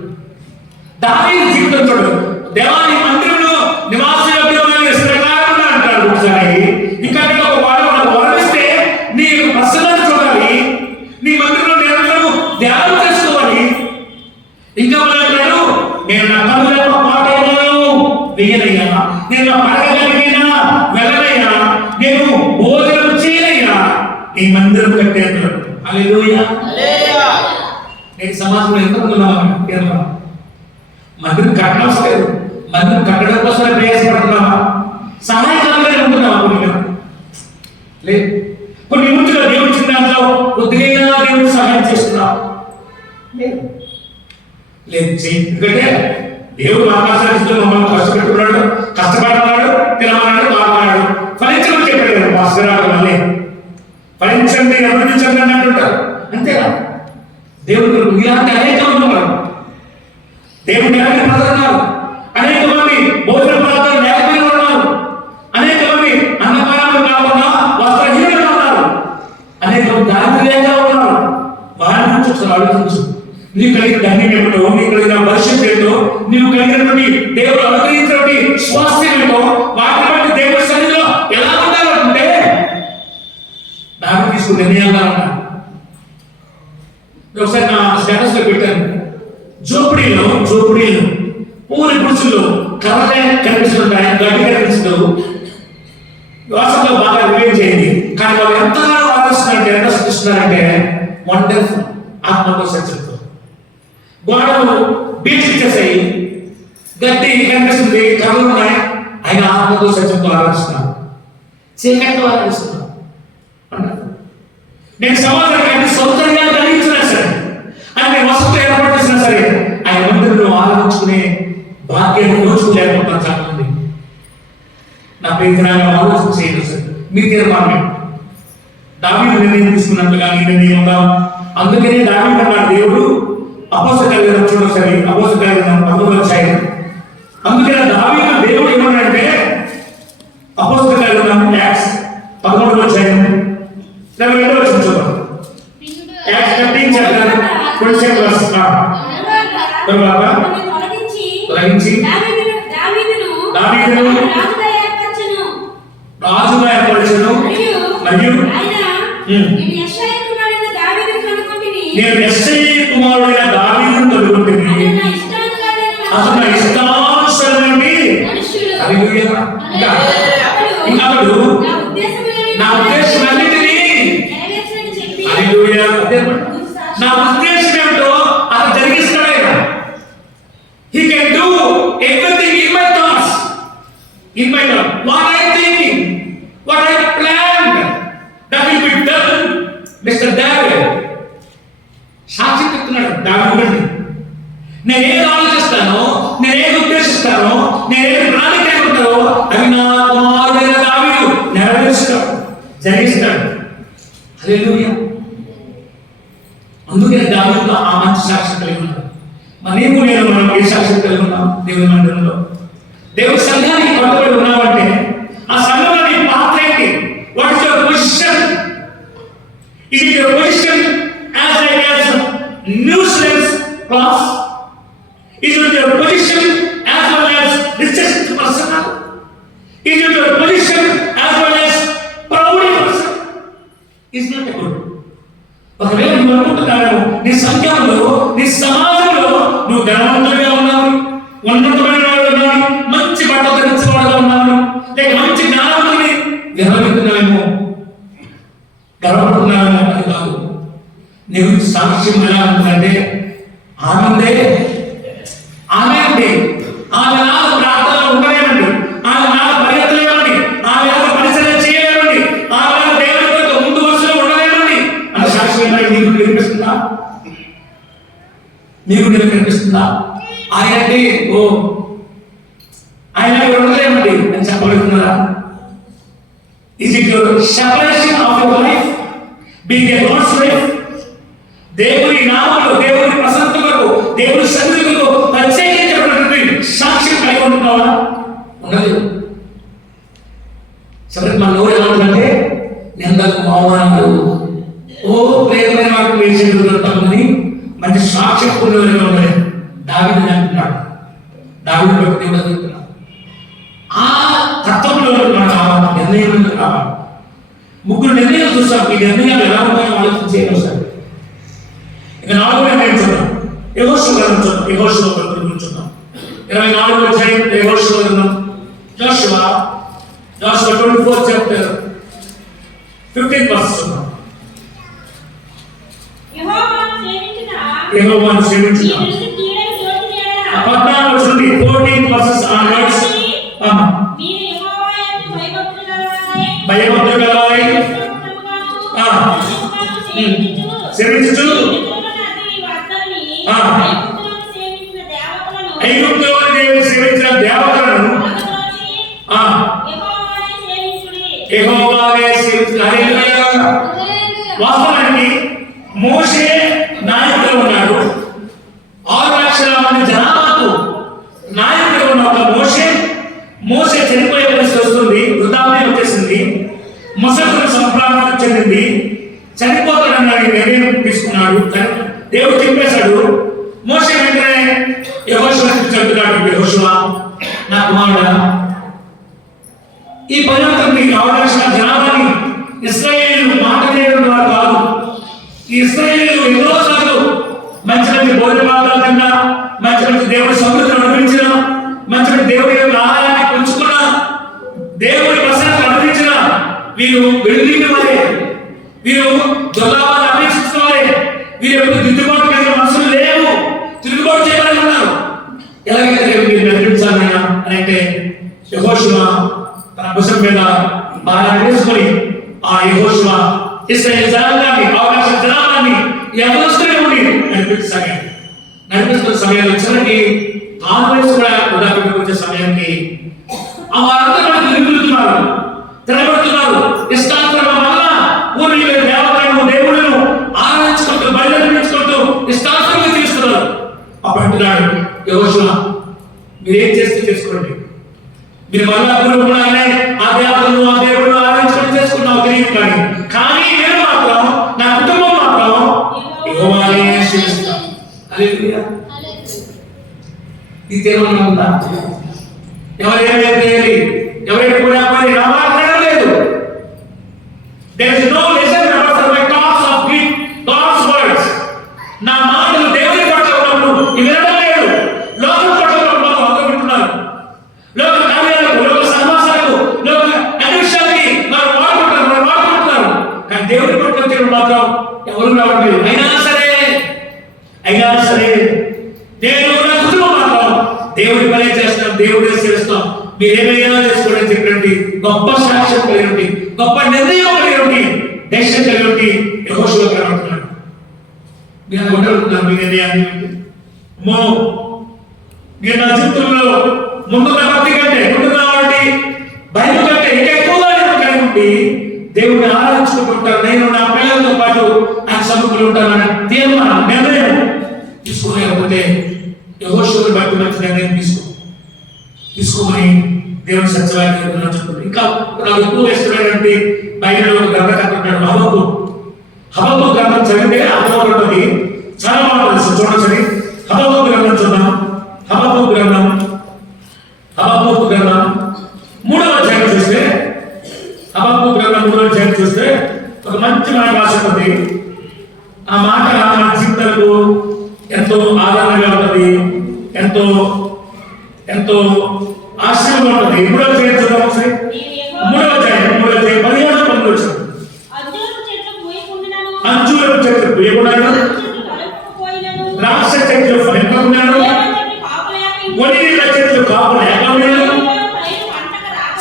దావీదు జీవితం చూడు. దేవాని మందిరంలో నివాసయోగ్యమైన స్థిరకారంగా అంటాడు. ఒకసారి ఇక్కడ ఒక వాడు మనకు వరమిస్తే నీ ప్రసన్నత చూడాలి, నీ మందిరంలో నిరంతరం ధ్యానం చేసుకోవాలి. ఇంకా అంటాడు, నేను నా కన్నులకు పాటలను వెయ్యనయ్యా, నేను నా పడగలిగినా వెళ్ళనయ్యా, నేను భోజనం చేయనయ్యా, నీ మందిరం కట్టేందుకు. హల్లెలూయా. నేను సమాజంలో ఎంతమంది ఉన్నామా? మందిరం కట్టడం లేదు, మందిరం కట్టడం కోసమే ప్రయాసపడుతున్నావా? సహాయకాలుగా ఉంటున్నావా? కొన్ని లేదు. కొన్ని ముందుగా చేయి. ఎందుకంటే దేవుడు ఆకాశాన్ని మమ్మల్ని కష్టపెట్టుకున్నాడు, కష్టపడుతున్నాడు, తినమన్నాడు, తాగమన్నాడు, ఫలించమని చెప్పాడు కదా పాస్టర్ మళ్ళీ. ఫలించండి, అభివృద్ధించండి అని అంటుంటారు. అంతేనా? దేవుడు ఇలాంటి అనేక ఉన్నారు. దేవుడు ఎలాంటి ప్రజలు ఉన్నారు. అనేక మంది భోజన పదార్థాలు లేకపోయిన ఉన్నారు. అనేక మంది అన్నపానాలు కాకుండా వస్త్రహీనంగా ఉన్నారు. అనేక మంది దారిద్ర్యంగా ఉన్నారు. వారి గురించి ఒకసారి ఆలోచించు. నీకు కలిగిన ధన్యం ఏమిటో, నీకు కలిగిన భవిష్యత్తు ఏంటో, నీవు కలిగినటువంటి దేవుడు అనుగ్రహించినటువంటి స్వాస్థ్యం ఏంటో, వాటిని బట్టి దేవుడి సన్నిధిలో ఎలా ఉండాలంటే దాన్ని తీసుకుని నిర్ణయంగా ఉన్నాను. ఒకసారి నా స్టేటస్ లో పెట్టాను. జోపిడీలో పూరి గుడిసెల్లో కర్రలే కనిపిస్తుంటాయి, గడ్డి కనిపిస్తుంది. వాసనలో బాగా రిలీజ్ చేయండి. కానీ వాళ్ళు ఎంతగానో ఆలోచిస్తున్నారంటే, ఎంత సృష్టిస్తున్నారంటే వండర్ఫుల్ ఆత్మతో సత్యంతో. గోడలు బీచ్ ఇచ్చేసాయి, గడ్డి కనిపిస్తుంది, కర్రలు ఉన్నాయి, ఆయన ఆత్మతో సత్యంతో ఆలోచిస్తున్నారు, చీకటితో ఆలోచిస్తున్నారు. నేను సమాజానికి అన్ని సౌకర్యాలు కలిగించినా సరే, అన్ని వసతులు ఏర్పాటు చేసినా సరే, ఆయన మందిరంలో ఆలోచించుకునే భాగ్యాన్ని దోచుకోలేకపోతాను. చాలా మంది నా ప్రయత్నాన్ని ఆలోచన చేయదు సార్. మీ తీర్మానం దావీదు నిర్ణయం తీసుకున్నట్లుగా నీ నిర్ణయం ఉందా? అందుకనే దావీదు అన్నాడు, దేవుడు అపోస్తలుల కార్యాలు చూడండి సరే, అపోస్తలుల కార్యాలు 11వ అధ్యాయం. అందుకనే దావీదు దేవుడు ఏమన్నాడంటే, అపోస్తలుల కార్యాలు యాక్ట్స్ 13వ అధ్యాయం 22వ వచనం చూద్దాం. Acts 13 chapter 27 verse. తరువాత తొలగించి దావీదును రాజుగా ఏర్పరచెను. మరియు నేను యెష్షయి కుమారుడైన దావీదును కనుగొంటిని. అతడు నా ఇష్టానుసారమైనటువంటి హల్లెలూయా. ఇంకా అతడు నా ఉద్దేశమన్నిటినీ హల్లెలూయా. నా ఉద్దేశం ఏమిటో అతను జరిగిస్తాడు. He can do everything in my thoughts, in my thought. What I am thinking, what I planned, that will be done. Mr. David సాక్షి చెప్తున్నాడు దావీదు. నేను ఏది ఆలోచిస్తానో, నేను ఏది ఉద్దేశిస్తానో, నేను ఏది ప్రణాళికలో అవి నా కుమారుడైన దావీదు నెరవేరుస్తాడు, జరిగిస్తాడు. హల్లెలూయా. అందుకే దావీదు ఆ మంచి సాక్ష్యం కలిగి ఉన్నాడు. నీవు నేను మనం ఏ సాక్ష్యం కలిగి ఉన్నాం? దేవుని మందిరంలో దేవుడి సంఘానికి కట్టుబడి ఉన్నామంటే ఆ సంఘంలో నీ పాత్ర ఏంటి? What is your position? Is it your position as like as useless class? Is it your position as well as richest person? Is it your position as well as proud person? Is not good. ఒకవేళ నువ్వు అనుకుంటున్నావు నీ సంఘంలో, నీ సమాజంలో నువ్వు ధనవంతుడిగా ఉన్నావు, ఉన్నతమైన వాడు ఉన్నావు, మంచి బట్టలు ధరించిన వాడుగా ఉన్నావు, లేక మంచి జ్ఞానవంతుని గర్వపడుతున్నావేమో, గర్వపడుతున్నావేమో. అది కాదు. నీవు సాక్ష్యం ఎలా ఉంటుందంటే ఆనందే, ఆమె అండి, ఆమె నాలుగు ప్రార్థనలు ఉండలేమండి, ఆమె నాలుగు పరిగెత్తలేమండి, ఆమె పరిచయం చేయలేమండి, ఆమె దేవుని కొరకు ముందు వరుసలో ఉండలేమండి అన్న సాక్ష్యం నీకు కనిపిస్తుందా? నీకు కనిపిస్తుందా? ఆయనంటే ఓ ఆయన ఉండలేమండి అని చెప్పగలుగుతున్నారా? Is it your separation of your life being a God's wife? దేవుని నామములో, దేవుని ప్రసన్నతకు, దేవుని సన్నిధిలో ప్రత్యేకించబడినటువంటి సాక్ష్యం కలిగి ఉంటున్నావా? ఉండలేదు. సరే, మన నోరు ఎలా ఉంటుందంటే నిందకు, అవమానాలు, ఓ ప్రేమైన వాటికి వేసేటని మంచి సాక్ష్యం పొందేవారిగా ఉండలేదు. దావీదు అంటున్నాడు, దావీదు బట్టి దేవుడు చెప్తున్నాడు. ఆ తత్వంలో మనకు కావాలి, నిర్ణయం కావాలి. ముగ్గురు నిర్ణయాలు చూస్తాం. ఈ నిర్ణయాలు ఎలా ఉన్నాయో ఆలోచించేయాలి సార్. ఇక 4వ నిర్ణయం చూద్దాం. యెహోషువ గ్రంథం చూద్దాం. యెహోషువ గ్రంథం గురించి చూద్దాం. 24వ అధ్యాయం యెహోషువ గ్రంథం. జోషువ 24th చాప్టర్ 15th verse చూద్దాం. యెహోవాను సేవించుట 14th నుండి 14th verses onwards. భయభక్తులు గలవారై సేవించుచు యెహోవాయే హల్లెలూయా. వాస్తవానికి మోషే నాయకుడు ఉన్నాడు. 6 లక్షల మంది జనాభాకు నాయకుడు ఉన్న ఒక మోషే చనిపోయే పరిస్థితి వస్తుంది. వృద్ధాప్యం వచ్చేసింది. ముసలి సంప్రాంతం చెందింది. చనిపోతాడన్నాడు. నిర్ణయం తీసుకున్నాడు. దేవుడు చెప్పేశాడు. మోషే వెంటనే యెహోషువకి చెప్తున్నాడు, యెహోషువ నా కుమారుడా, ఈ పర్యంతం నీకు 6 లక్షల జనాభాని ఇశ్రాయేలు మాట చేయడం ద్వారా కాదు. ఈ ఇశ్రాయేలు ఎన్నోసార్లు మంచి మంచి భోజన పదార్థాలు తిన్నా, మంచి మంచి దేవుడి సమృద్ధిని అనుభవించిన, మంచి మంచి దేవుడి యొక్క ఆహారాన్ని పంచుకున్న, దేవుడి ప్రసాదాన్ని అనుభవించిన వీరు వెలుగుని వారే, వీరు దుర్లాభాన్ని అపేక్షించిన వారే, వీరు ఎప్పుడు దిద్దుబాటు కలిగిన మనసులు లేవు, తిరుగుబాటు చేయాలని ఉన్నారు. ఎలాగైతే మీరు నడిపించాలి అని అంటే యెహోషువ తన భుజం మీద భారాన్ని వేసుకొని ఆ యెహోషువ ఇశ్రాయేలు జనాంగాన్ని, అవకాశ జనాంగాన్ని యవనస్తులే ఉండి నడిపిస్తాడు. నడిపిస్తున్న సమయంలో చివరికి కాంగ్రెస్ కూడా ఉదాహరణకు వచ్చే సమయానికి ఆ వారందరూ తిరుగుతున్నారు, తిరగబడుతున్నారు. ఇష్టాంతరం వల్ల ఊరిలో దేవతలను దేవుళ్ళను ఆరాధించుకుంటూ బయలుదేరించుకుంటూ ఇష్టాంతరంగా తీస్తున్నారు. అప్పుడు అంటున్నాడు యెహోషువ, మీరేం చేస్తే చేసుకోండి, మీరు మళ్ళా పూర్వకులానే ఆ దేవతలను ఆ దేవుడు ఆరాధించుకొని చేసుకున్నావు తెలియదు, కానీ నేను మాత్రం నా కుటుంబం మాత్రం యెహోవానే సేవిస్తాం. హల్లెలూయా. ఈ తీర్మానం ఉందా? ఎవరైనా చేయాలి, ఎవరైనా కూడా నా మాట లేదు. There is no lesson about my thoughts of God's words. నా మాటలు దేవుని పట్ల ఉన్నప్పుడు ఇవి వినడం లేదు. లోకం పట్ల ఉన్నప్పుడు అందరూ వింటున్నారు. లోక కార్యాలకు, లోక సమాసాలకు, లోక అన్ని విషయాలకి మనం వాడుకుంటున్నారు. కానీ దేవుని పట్ల వచ్చేది మాత్రం ఎవరు రావట్లేదు. అయినా సరే నేను నా కుటుంబం మాత్రం దేవుడి పని చేస్తాం, దేవుడే చేస్తాం. మీరేమైనా చేసుకోవడం చెప్పినట్టు గొప్ప సాక్ష్యం కలిగి, గొప్ప నిర్ణయం కలిగి, డెసిషన్ కలిగి యెహోషువ కనబడుతున్నాడు. మీరు అనుకుంటున్నారు మీ నిర్ణయాన్ని మీరు నా జీవితంలో ముందున్న భక్తి కంటే, ముందున్న వాటి భయం కంటే ఇంకా ఎక్కువగా కలిగి ఉండి దేవుడిని ఆరాధించుకుంటుంటారు. నేను నా పిల్లలతో పాటు ఆయన సముఖులు ఉంటానని తీర్మానం, నిర్ణయం తీసుకోలేకపోతే యెహోషువను బట్టి మంచి నిర్ణయం తీసుకోమని దేవుని సత్యవాక్యం నచ్చుతుంది. ఇంకా నాకు ఎక్కువ ఇష్టమైనటువంటి బైబిల్లో ఒక గ్రంథం కట్టుకుంటాడు, హబక్కూకు గ్రంథం చదివితే అర్థమవుతుంది. చాలా బాగుంటుంది. చూడండి, హబక్కూకు గ్రంథం చూద్దాం. హబక్కూకు గ్రంథం 3వ అధ్యాయం చూస్తే, హబక్కూకు గ్రంథం 3వ అధ్యాయం చూస్తే ఒక మంచి మాట రాస్తుంది. ఆ మాట మన జీవితాలకు ఎంతో ఆధారంగా ఉంటుంది, ఎంతో ఎంతో ఆశ్చర్యంగా ఉంటుంది. 3వ అధ్యాయం చూద్దాం ఒకసారి. 3వ అధ్యాయం 15 వచ్చింది. అంజూరపు చెట్లు పూయకున్నాను, ద్రాక్ష చెట్లు ఫలింపకున్నాను, ఒలీవల చెట్లు కాపు లేకపోయినాను,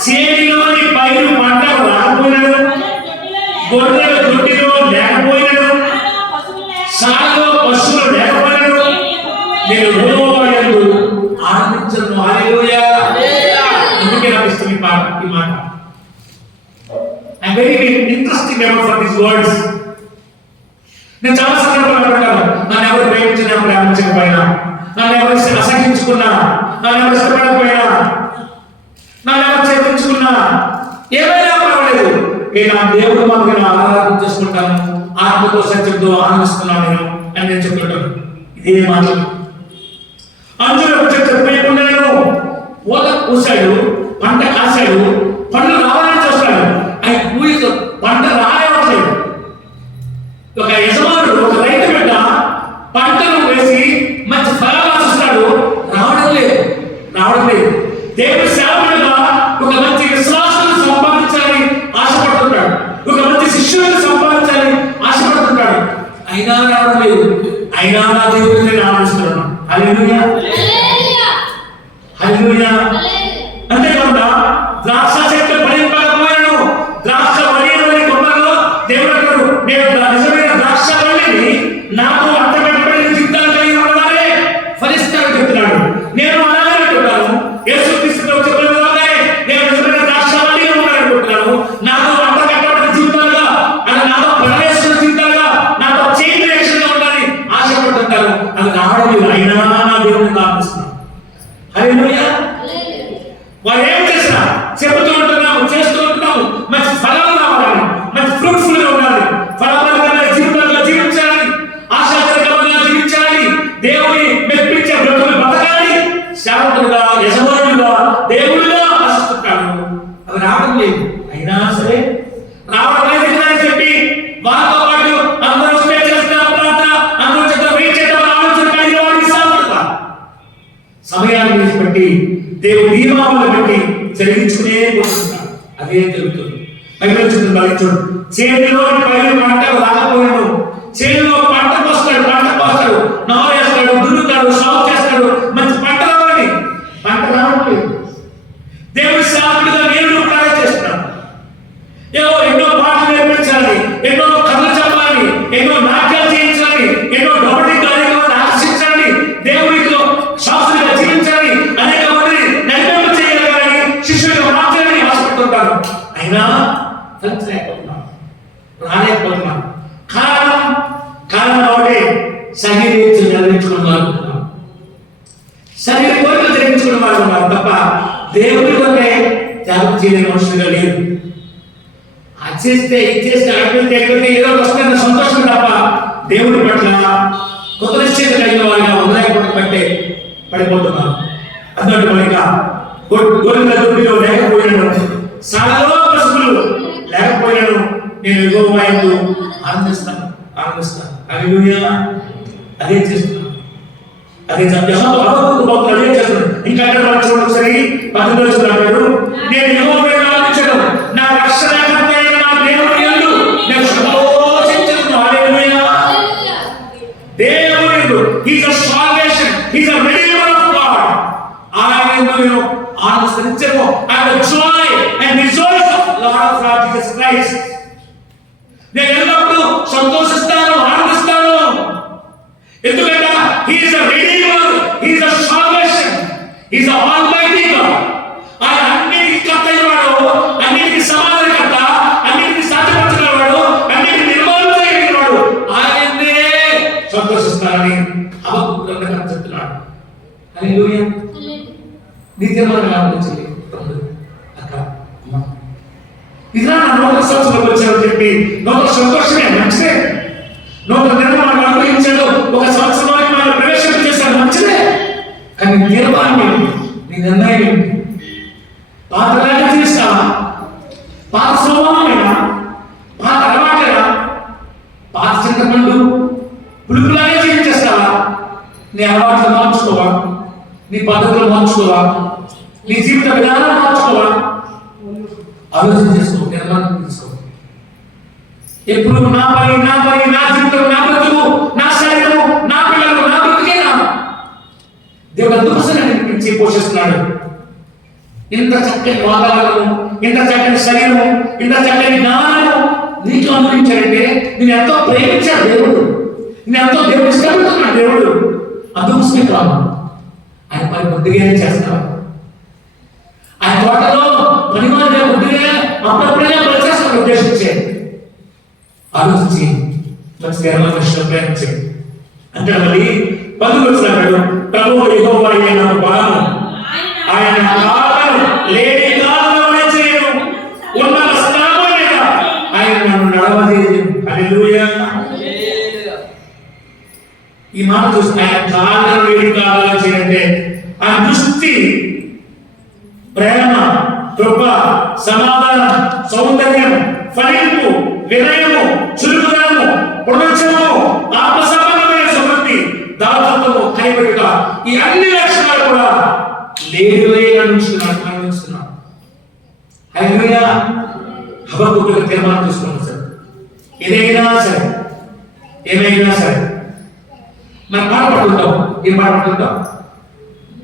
చేతిలోని పైరు పంట రాకపోయినాను, గొర్రెల దొడ్డిలో లేకపోయినాను, సాగులో పశువులు లేకపోయినాను, నేను యెహోవా యందు ఆనందించను. హల్లెలూయా. అందుకే నాకు ఇష్టం ఈ మాట. I very interesting about for these words. నేను చాలా సందర్భాలు అంటాను, నన్ను ఎవరు ప్రేమించినా ప్రేమించకపోయినా, నన్ను ఎవరు అసహించుకున్నా, నన్ను ఎవరు ఇష్టపడకపోయినా, నన్ను ఎవరు చేయించుకున్నా, ఏమైనా పర్వాలేదు, నేను ఆ దేవుడు మాత్రం ఆరాధన చేసుకుంటాను, ఆత్మతో సత్యంతో ఆనందిస్తున్నాను అని నేను చెప్తుంటాను. ఇదే మాట. అంజూరపు చెట్టు పూయకున్నాను, పూత పూసాడు, పంట కాసాడు, పండ్లు రావాలని చూస్తాడు, ఆయన పూయతో పంట రాయట్లేదు. ఒక యజమానుడు, ఒక రైతు బిడ్డ పంటను వేసి మంచి ఫలాలు ఆశిస్తాడు, రావడం లేదు. దేవుడి సేవకుడుగా ఒక మంచి విశ్వాసాన్ని సంపాదించాలని ఆశపడుతుంటాడు, ఒక మంచి శిష్యులను సంపాదించాలని ఆశపడుతుంటాడు, అయినా రావడం లేదు. అయినా నా దేవుడిని నేను ఆనందిస్తున్నాను. హల్లెలూయా. హల్లెలూయా. అంతేకాకుండా ద్రాక్ష చెట్లు ఫలింపకపోయినను, ద్రాక్ష వరి కొమ్మలో దేవుడు అంటాడు, నేను నిజమైన ద్రాక్ష వల్లిని, నాకు అంతపెట్టబడిన జీవితాలు కలిగి ఉన్నవారే ఫలిస్తారని చెప్తున్నాడు. నేను అలాగే అంటున్నాను, యేసుక్రీస్తుతో చెప్పిన విధంగానే నేను నిజమైన ద్రాక్ష వల్లిగా ఉన్నాను అనుకుంటున్నాను. నాకు అయినా సరే రావడం లేదని చెప్పి వాళ్ళతో పాటు అందరూ స్టే చేస్తారు, అందరూ చేత వెయిట్ చేద్దాం ఆలోచన కలిగిన వాడు ఇస్తాడు. సమయాన్ని బట్టి దేవుడి నియమాలను బట్టి జరిగించుకునే పోతున్నాడు. అదే జరుగుతుంది. బైబిల్ చూడండి, చేతిలో పైరు పంటకు రాకపోయాడు, చేతిలో పంట కోస్తాడు, నారు వేస్తాడు, దున్నుతాడు, సాగు చేస్తాడు, మంచి పంట రావాలి, పంట రావట్లేదు. దేవుడి సేవకుడిగా నేను ప్రార్థన చేస్తున్నాను. ఎన్నో పాటలు నేర్పించాలి, ఎన్నో కథలు చెప్పాలి, ఎన్నో నాట్యాలు చేయించాలి, ఎన్నో డొమెటిక్ కార్యక్రమాలు ఆకర్షించాలి, దేవుడితో శాస్త్రంగా జీవించాలి, అనేక మంది నైవేద్యం చేయాలి, కానీ శిష్యులు మార్చాలని ఆశపడుతుంటారు. అయినా రాలేకపోతున్నాను. కారణం ఒకటే, శరీరం జరిగించుకున్న వారు ఉన్నారు, శరీర కోరికలు జరిగించుకున్న వారు ఉన్నారు తప్ప దేవుడి కొరకే త్యాగం చేయలేని మనుషులుగా లేరు. అది చేస్తే ఇది చేస్తే అడిగితే ఏదో వస్తున్న సంతోషం తప్ప దేవుడి పట్ల కొత్త నిశ్చయిత కలిగిన వారిగా వదలకపోవడం బట్టే పడిపోతున్నారు. అన్నట్టు మనక గొర్రెల దొడ్డిలో లేకపోయినాడు, సాగలో పశువులు లేకపోయినాడు, నేను యెహోవా యందు ఆనందిస్తాను. హల్లెలూయా. అదే చేస్తున్నాను, అదే అదే చేస్తున్నాను. ఇంకా చూడండి సరే 10 చూడండి, నేను యెహోవా యందు ఆనందించను, నా రక్షణకర్త అయిన నా దేవుని యందు నేను సంతోషించును. హల్లెలూయా. దేవుని యందు he is a salvation, he is a redeemer of God. ఆయన యందు నేను ఆనందించను. I will joy and rejoice of Lord of God Jesus Christ. నేను ఎల్లప్పుడూ సంతోషిస్తాను, ఆనందిస్తాను. ఎందుకంటే he is a redeemer, he is a salvation, he is a almighty God. ఆయన అన్నిటికీ కర్త అయినవాడు, అన్నిటికీ సమాధానకర్త, అన్నిటికీ సాధ్యపరచగలవాడు, అన్నిటికీ నిర్మాణం చేయగలిగినవాడు. ఆయన్నే సంతోషిస్తానని హబక్కూకు గ్రంథకర్త చెప్తున్నాడు. హల్లెలూయా. నిత్యమైన ఆలోచించండి అక్క అమ్మ, ఇదిలా నా నూతన సంవత్సరంలోకి వచ్చారని చెప్పి నూతన సంతోషమే మంచిదే, నూతన నిర్మాణం అనుగ్రహించాడు, ఒక సంవత్సరంలోకి మనం ప్రవేశం చేశాడు మంచిదే. కానీ నిర్మాణం ఏంటి, నీ నిర్ణయం ఏంటి? పాతలాగా చేస్తావా, పాత స్వభావమేనా, పాత అలవాటేనా, పాత చింతపండు పులుపులాగే జీవించేస్తావా? నీ అలవాట్లు మార్చుకోవా, నీ పద్ధతులు మార్చుకోవా, నీ జీవిత విధానం మార్చుకోవా? ఆలోచన చేసుకో, నిర్మాణం తీసుకో. ఎప్పుడు నా పని, నా జీవితం, నా బ్రతుకు, నా శరీరము, నా పిల్లలు, నా బ్రతుకేనా? దేవుడు అందుకోసం అనిపించి పోషిస్తున్నాడు. ఇంత చక్కని వాతావరణము, ఇంత చక్కని శరీరము, ఇంత చక్కని జ్ఞానము నీకు అనుభవించాడంటే నేను ఎంతో ప్రేమించాడు దేవుడు, నేను ఎంతో దేవుడు ఇష్టపడుతున్నాడు దేవుడు. అందుకోసమే కాదు, ఆయన పని కొద్దిగానే చేస్తాడు. ఆయన తోటలో పనివారిగా కొద్దిగా అప్పుడప్పుడే ప్రచేస్తాడు ఉద్దేశించేది. ఆలోచించి మంచి ప్రయాణించండి అంటే మరి 10 వచ్చినాడు, ప్రభువు యెహోవా నాకు బలము, ఆయన కాలం లేని కాలంలోనే చేయను, ఉన్న స్థలము మీద ఆయన నన్ను నడవజేయను. హల్లెలూయా. ఈ మాట చూస్తే ఆయన కాలం లేని కాలంలో చేయంటే ఆ దృష్టి ప్రేమ, కృప, సమాధానం, సౌందర్యం, ఫలింపు, వినయము, చురుకుదనము, పుణ్యము, ఆత్మసంబంధమైన సమృద్ధి, దాతత్వము, కైబడిక, ఈ అన్ని లక్షణాలు కూడా లేనివైన అనుభవిస్తున్నాడు. హల్లెలూయా. హబక్కూకు తీర్మానం తీసుకున్నాడు సార్, ఏమైనా సరే మనం పాట పడుతుంటాం. ఏం పాట పడుతుంటాం?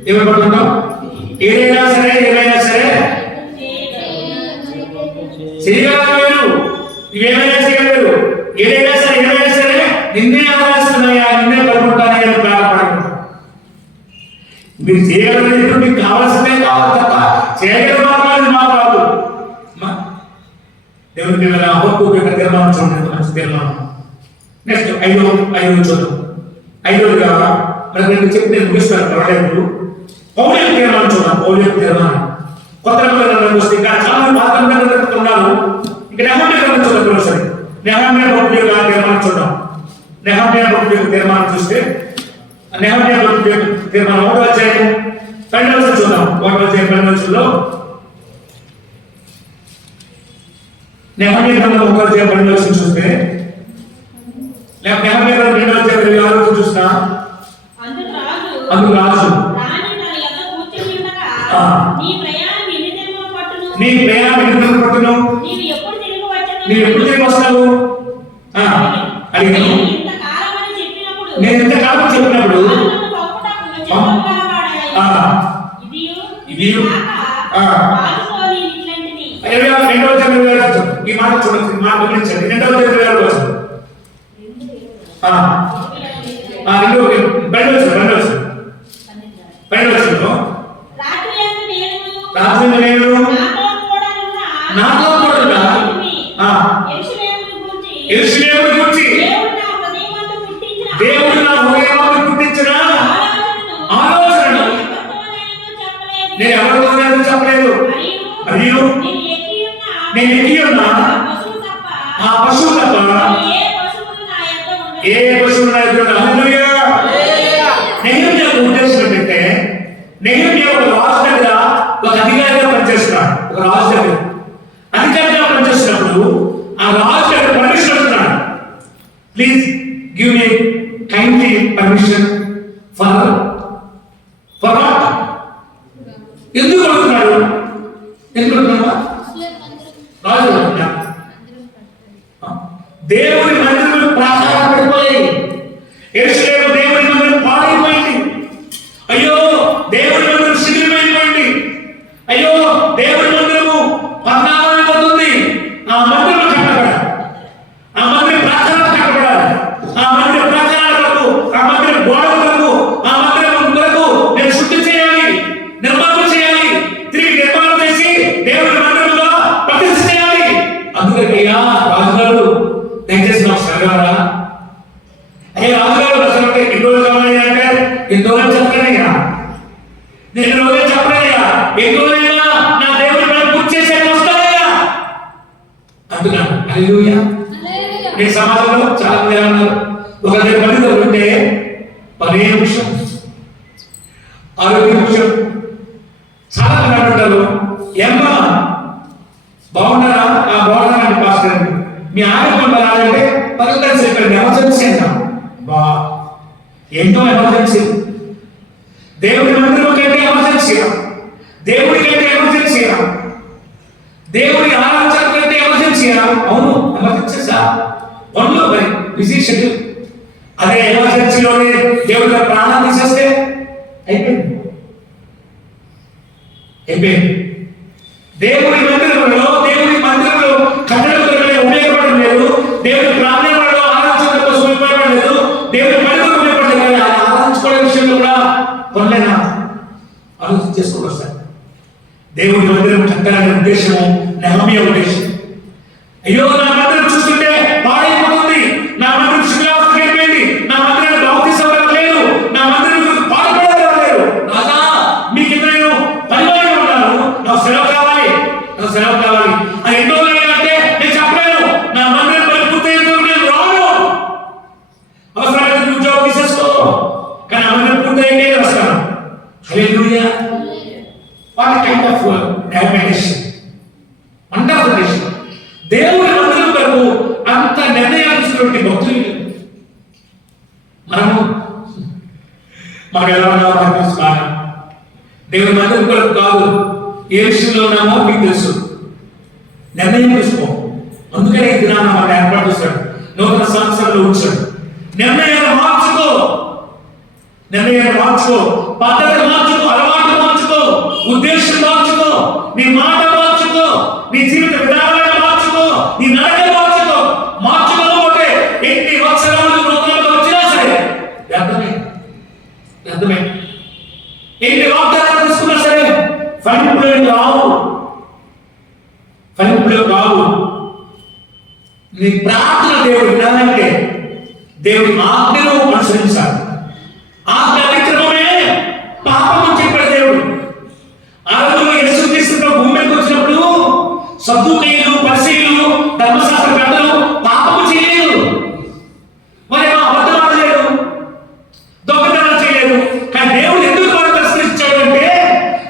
ఏమై పడుతుంటాం? ఏమైనా సరే చేయగలరు, ఇవేమైనా చేయగలరు, ఏదైనా సరే నిన్నే ఆరాధిస్తున్నాయా, నిన్నే పడుకుంటానని ప్రారంభపడదు. మీరు చేయగలరు, మీకు కావాల్సిందే కావాలి తప్ప చేయగలరు మాత్రం మా కాదు. దేవుని హబక్కూకు యొక్క తీర్మానం చూడండి, మంచి తీర్మానం. నెక్స్ట్ 5వ చూద్దాం. 5వదిగా మనకు చెప్పి నేను ముగిస్తాను. పర్వాలేదు. పౌలు యొక్క తీర్మానం చూద్దాం. పౌలు యొక్క తీర్మానం కొత్త నిబంధనలోకి వస్తే ఇంకా చాలా పాత నిబంధనలు ఉన్నారు. ఇంకా నెహెమ్యా గ్రంథం చూద్దాం. సరే, నెహెమ్యా భక్తుడి యొక్క తీర్మానం చూద్దాం. నెహెమ్యా భక్తుడి యొక్క తీర్మానం చూస్తే నెహెమ్యా భక్తుడి యొక్క తీర్మానం 1వ అధ్యాయం 12వ వచనం చూద్దాం. 1వ అధ్యాయం 12వ వచనంలో నెహమ్యా గ్రంథం 1:12 చూస్తే, లేకపోతే నెహమ్యా గ్రంథం 2:26 చూసినా, అందుకు రాజు నీ ప్రయాణం ఎన్ని దినములు పట్టును, నీవు ఎప్పుడు తిరిగి వస్తావు అడిగాను. నేను ఇంతకాలం చెప్పినప్పుడు ఈ మాట చూడండి, మాట గమనించండి. 2:26 రాత్రి నేను నాతో కూడా యెరూషలేమును గూర్చి దేవుడు నా హృదయమందు పుట్టించిన ఆలోచనను నేను ఎవరితోనైనా చెప్పలేదు. మరియు నేను ఎక్కి ఉన్న ఆ పశువు తప్ప ఏ పశువు నా ఎదుట హల్లెలూయా. నెహెమ్యా ఉద్దేశం ఏంటంటే, నెహెమ్యా ఒక రాజు దగ్గర ఒక అధికారిగా పనిచేస్తున్నాడు. ఒక రాజు దగ్గర అధికారిగా పనిచేస్తున్నప్పుడు ఆ రాజు దగ్గర పర్మిషన్ అడుగుతున్నాడు. Please give me kindly permission for what? ఎందుకు అడుగుతున్నాడు? ఎందుకు అడుగుతున్నాడు? రాజు అడుగుతున్నాడు. దేవుని మందిరం ప్రాకారం పడిపోయాయి. యెరూషలేము దేవుని మందిరం పాడైపోయింది. అయ్యో దేవుని మందిరం శిథిలమైపోయింది. అయ్యో దేవుని మందిరము పతనమైపోతుంది. ఆ మందిరం కట్టబడాలి, ఆ మందిరం ప్రాకారం కట్టబడాలి, ఆ మందిర ప్రాకారాలకు, ఆ మందిర గోడలకు, ఆ మందిరం కొరకు నేను శుద్ధి చేయాలి, నిర్మాణం చేయాలి, తిరిగి నిర్మాణం చేసి దేవుని మందిరంలో ప్రతిష్ఠ చేయాలి. అందుకని రాజుగారు దయచేసి నాకు సరగారా, అయ్యే రాజుగారు అసలు ఎన్ని రోజులు కావాలయ్యా అంటే, ఎన్ని రోజులు చెప్పలేనయ్యా, నేను రోజులు చెప్పలేనయ్యా, ఎన్ని రోజులైనా నా దేవుని పని పూర్తి చేసేది వస్తానయ్యా అంటున్నాను. హల్లెలూయా. ఈ సమాజంలో చాలా మంది ఉన్నారు, ఒక పని ఉంటే పనే విషయం, ఆరోగ్య విషయం. చాలా మంది అంటుంటారు, ఏమ్మా బాగున్నారా? బాగున్నారండి పాస్టర్, మీ ఆరోగ్యం రాలంటే పక్కన చెప్పండి, ఎమర్జెన్సీ అంటాం. బా ఎంతో ఎమర్జెన్సీ. దేవుడి మందిరం కంటే ఎమర్జెన్సీ, దేవుడి కంటే ఎమర్జెన్సీ, దేవుడి ఆరాధన కంటే ఎమర్జెన్సీ. అవును, ఎమర్జెన్సీ సార్, పనులు మరి బిజీ షెడ్యూల్. అదే ఎమర్జెన్సీలోనే దేవుడి ప్రాణాన్ని తీసేస్తే అయిపోయింది. దేవుడి మందిరంలో కట్టడం ఉపయోగపడడం లేదు, దేవుడి ప్రాణాలలో ఆరాధన కోసం ఉపయోగపడడం లేదు, దేవుడి మందిరం ఉపయోగపడలేదు. కానీ ఆయన ఆరాధించుకోవడం విషయంలో కూడా పనులైనా ఆలోచన చేసుకోవడం వస్తాయి. దేవుడి మందిరం కట్టాలనే ఉద్దేశము నెహమ్యా ఉద్దేశం. అయ్యో నా మందిరం చూస్తుంటే పాడైపోతుంది, నా మందిరం శిథిలావస్థకి వెళ్ళిపోయింది, నా మందిరాన్ని బాప్తిసం లేదు, నా మందిరం పాడుపడలేదు. రాజా మీకు నేను పరిమాణంగా ఉన్నాను, నాకు సెలవు కావాలి, నాకు సెలవు కావాలి అని ఎన్నో అంటే నేను చెప్పలేను. నా మందిరం పని పూర్తయ్యేందుకు నేను రాను. అవసరమైతే నువ్వు ఉద్యోగం తీసేసుకో, కానీ ఆ మందిరం పూర్తయ్యే వస్తాను. Hallelujah. What kind of meditation, wonderful meditation. దేవుడి మందిరం వరకు అంత నిర్ణయాలు తీసుకున్నటువంటి భక్తులు మనం ఎలా ఉన్నామో దేవుడి మందిరం కొరకు కాదు, ఏ విషయంలో ఉన్నామో మీకు తెలుసు. నిర్ణయం తీసుకో. అందుకనే ఈ దినాన్ని మనం ఏర్పాటు చేశాడు, నూతన సంవత్సరంలో ఉంచాడు. నిర్ణయాలు మార్చుకో, నిర్ణయాలు మార్చుకో, పద్ధతి మార్చుకో, అలవాటు మార్చుకో, ఉద్దేశం మార్చుకో, నీ మాట మార్చుకో, నీ జీవిత విధానాలను మార్చుకో, నీ నడక మార్చుకో. మార్చుకోకపోతే ఎన్ని వత్సరాలు నూతనంగా వచ్చినా సరే వ్యర్థమే. ఎన్ని వాగ్దానాలు తీసుకున్నా సరే ఫలింపులేని రావు. నీ ప్రార్థన దేవుడు వినాలంటే దేవుడి ఆజ్ఞను అనుసరించాలి. ఆజ్ఞ అతిక్రమమే పాపం చెప్పాడు దేవుడు. ఆ రోజుల్లో యేసుక్రీస్తు భూమికి వచ్చినప్పుడు సద్దూకయ్యులు, పరిసయ్యులు, ధర్మశాస్త్ర పెద్దలు పాపము చేయలేదు, మరి అబద్ధం ఆడలేదు, దొంగతనాలు చేయలేదు. కానీ దేవుడు ఎందుకు వాడు తిరస్కరించాడంటే,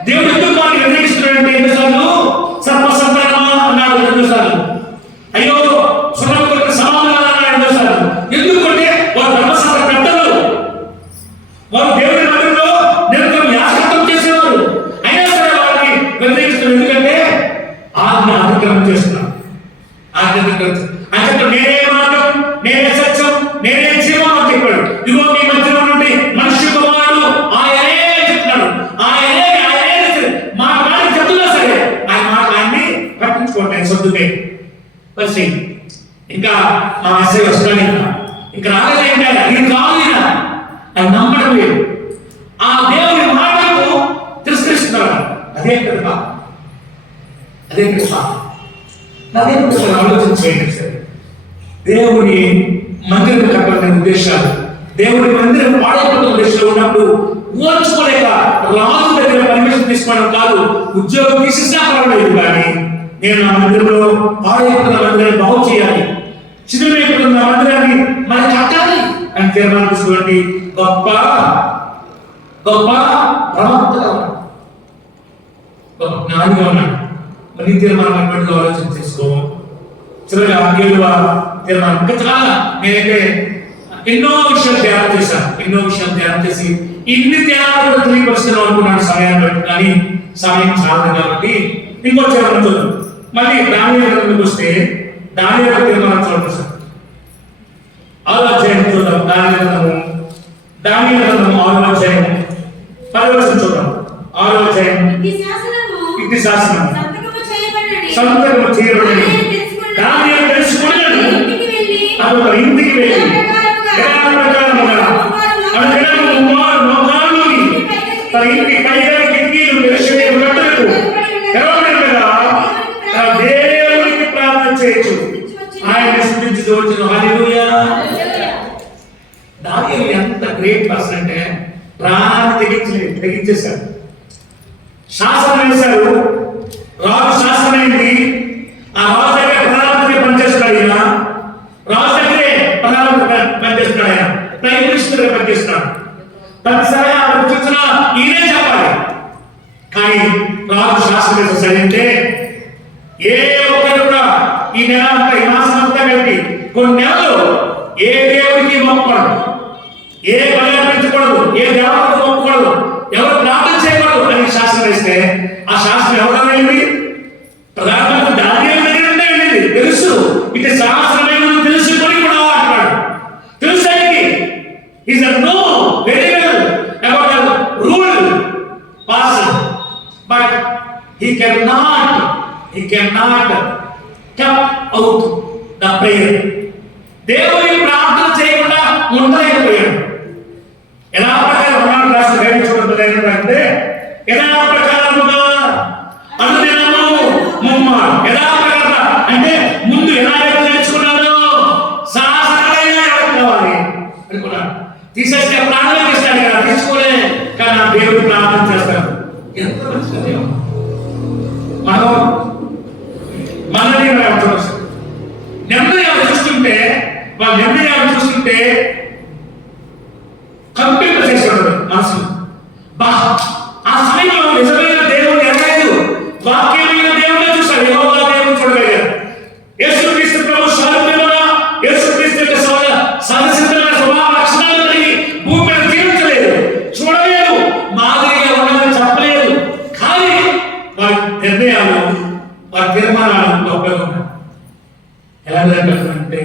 దేవుడు ఎందుకు వాడిని నిర్ణయిస్తున్నాడంటే, ఎన్నిసార్లు సర్వసంతానమా అన్నాడు, 2 సార్లు. పనిచేస్తున్నాను. అంటే నేనే మార్గం, నేనే సత్యం, నేనే జీవం అని చెప్పాడు. ఇదిగో మీ మధ్యలో నుండి మనిషి కుమారుడు ఆయనే చెప్తున్నాడు. ఆయనే మా మాట చెప్తున్నా సరే ఆయన్ని పట్టించుకోండి. ఆయన సొద్దుకే పరిస్థితి. ఇంకా మా మెసేజ్ వస్తాను. ఇంకా రాలేదంటే ఇది కాదు, అది నమ్మడం లేదు. ఆ దేవుని మాటకు తిరస్కరిస్తున్నారు. అదే కృప, అదే కృప. అదే ఆలోచన చేయండి సార్. దేవుని మందిరం కట్టాలనే ఉద్దేశాలు, దేవుని మందిరం పాడైపోతున్న ఉద్దేశంలో ఉన్నప్పుడు ఓర్చుకోలేక రాజు దగ్గర పర్మిషన్ తీసుకోవడం కాదు, ఉద్యోగం తీసేసినా పర్వాలేదు, కానీ నేను నా మందిరంలో పాడైపోతున్న మందిరాన్ని బాగు చేయాలి, చిన్నమైపోతున్న మందిరాన్ని మరి కట్టాలి అని తీర్మానం తీసుకోండి. గొప్ప గొప్ప ప్రవక్తగా ఉన్నాడు, గొప్ప జ్ఞానిగా ఉన్నాడు. మరి తీర్మానం ఎటువంటి ఆలోచన చేసుకో. చివరిగా 7వ తీర్మానం. ఇంకా చాలా నేనైతే ఎన్నో విషయాలు ధ్యానం చేసి ఇన్ని ధ్యానాలు తెలియపరుస్తున్నాం అనుకున్నాను సమయాన్ని బట్టి, కానీ సమయం చాలదు కాబట్టి ఇంకో తీర్మానం చూద్దాం. మళ్ళీ దానియేలు వస్తే దానియేలు తీర్మానం చూడండి సార్. 6వ అధ్యాయం చూద్దాం. దానియేలు 6వ అధ్యాయం 10వ వచనం చూద్దాం. 6వ అధ్యాయం. ఇది శాసనం సంతకము చేయబడినది. దానియేలు తెలుసుకున్నాడు. అతడు ఇంటికి వెళ్ళి తన ఇంటి పైగా కిటికీలు తెరిచి ఉన్నట్టు దేవునికి ప్రార్థన చేయొచ్చు. ఆయన స్తుతించి వచ్చును. హల్లెలూయా. దానియేలు ఎంత గ్రేట్ పర్సన్ అంటే ప్రాణాన్ని తెగించేశాడు. శాసనం వేశారు. రాజు శాసనమైంది. ఆ రాజు దగ్గర ప్రధానమంత్రి పనిచేస్తున్నాడు. ఆయన రాజు దగ్గరే ప్రధానమంత్రి పనిచేస్తున్నాడు. ఆయన ప్రైమ్ మినిస్టర్ పనిచేస్తున్నాడు. ప్రతిసారి ఆవిడ చూసిన ఈయనే చెప్పాలి. కానీ రాజు శాసనం వేసే సరే అంటే ఏ ఒక్కరు కూడా ఈ నెల అంతా ఈ మాసం అంతా కలిపి కొన్ని నెలలు ఏ దేవుడికి మొక్కకూడదు, ఏ బలి అర్పించకూడదు, ఏ దేవతకు మొక్కకూడదు, ఎవరు ప్రార్థన చేయకూడదు అని శాసనం వేస్తే ఆ శాసనం ఎవరు వెళ్ళింది? ప్రధానమంత్రి దానియేలు దగ్గర వెళ్ళింది. తెలుసు ఇది శాస్త్రమైన తెలుసు కూడా అంటున్నాడు. తెలుసు ఆయనకి. Is know very well about the rule pass, but he cannot come out the prayer. దేవుని ప్రార్థన చేయకుండా ఉండలేకపోయాడు. ఎలా ప్రకారం రాష్ట్ర గైడ్ అంటే ఎలా ప్రకారముగా అనుదినము ముమ్మారు ఎలా ప్రకారం అంటే ముందు ఎలా నేర్చుకున్నాడు శాస్త్రాలైనా కావాలి అనుకున్నాడు. తీసేస్తే ప్రార్థన చేస్తాడు కదా, తీసుకోలే కానీ ఆ దేవుడు ప్రార్థన చేస్తాడు. ఎంత మంచిది. మనని నిర్ణయాలు చూస్తుంటే వాళ్ళ నిర్ణయాలు చూస్తుంటే కంప్లీట్ చేస్తాడు మనసు. ఆ సమయంలో నిజమైన దేవుడు ఎరగలేదు, వాక్యమైన దేవుడే చూస్తాడు. యెహోవా దేవుడు చూడగలిగారు. యేసుక్రీస్తు ప్రభు శారీరమైన యేసుక్రీస్తు యొక్క సహజసిద్ధమైన స్వభావ లక్షణాలు కలిగి భూమి మీద జీవించలేదు, చూడలేదు, మాదిరిగా ఉండదని చెప్పలేదు. కానీ వారి నిర్ణయాలు, వారి తీర్మానాలు గొప్పగా ఉన్నాయి. ఎలా అంటే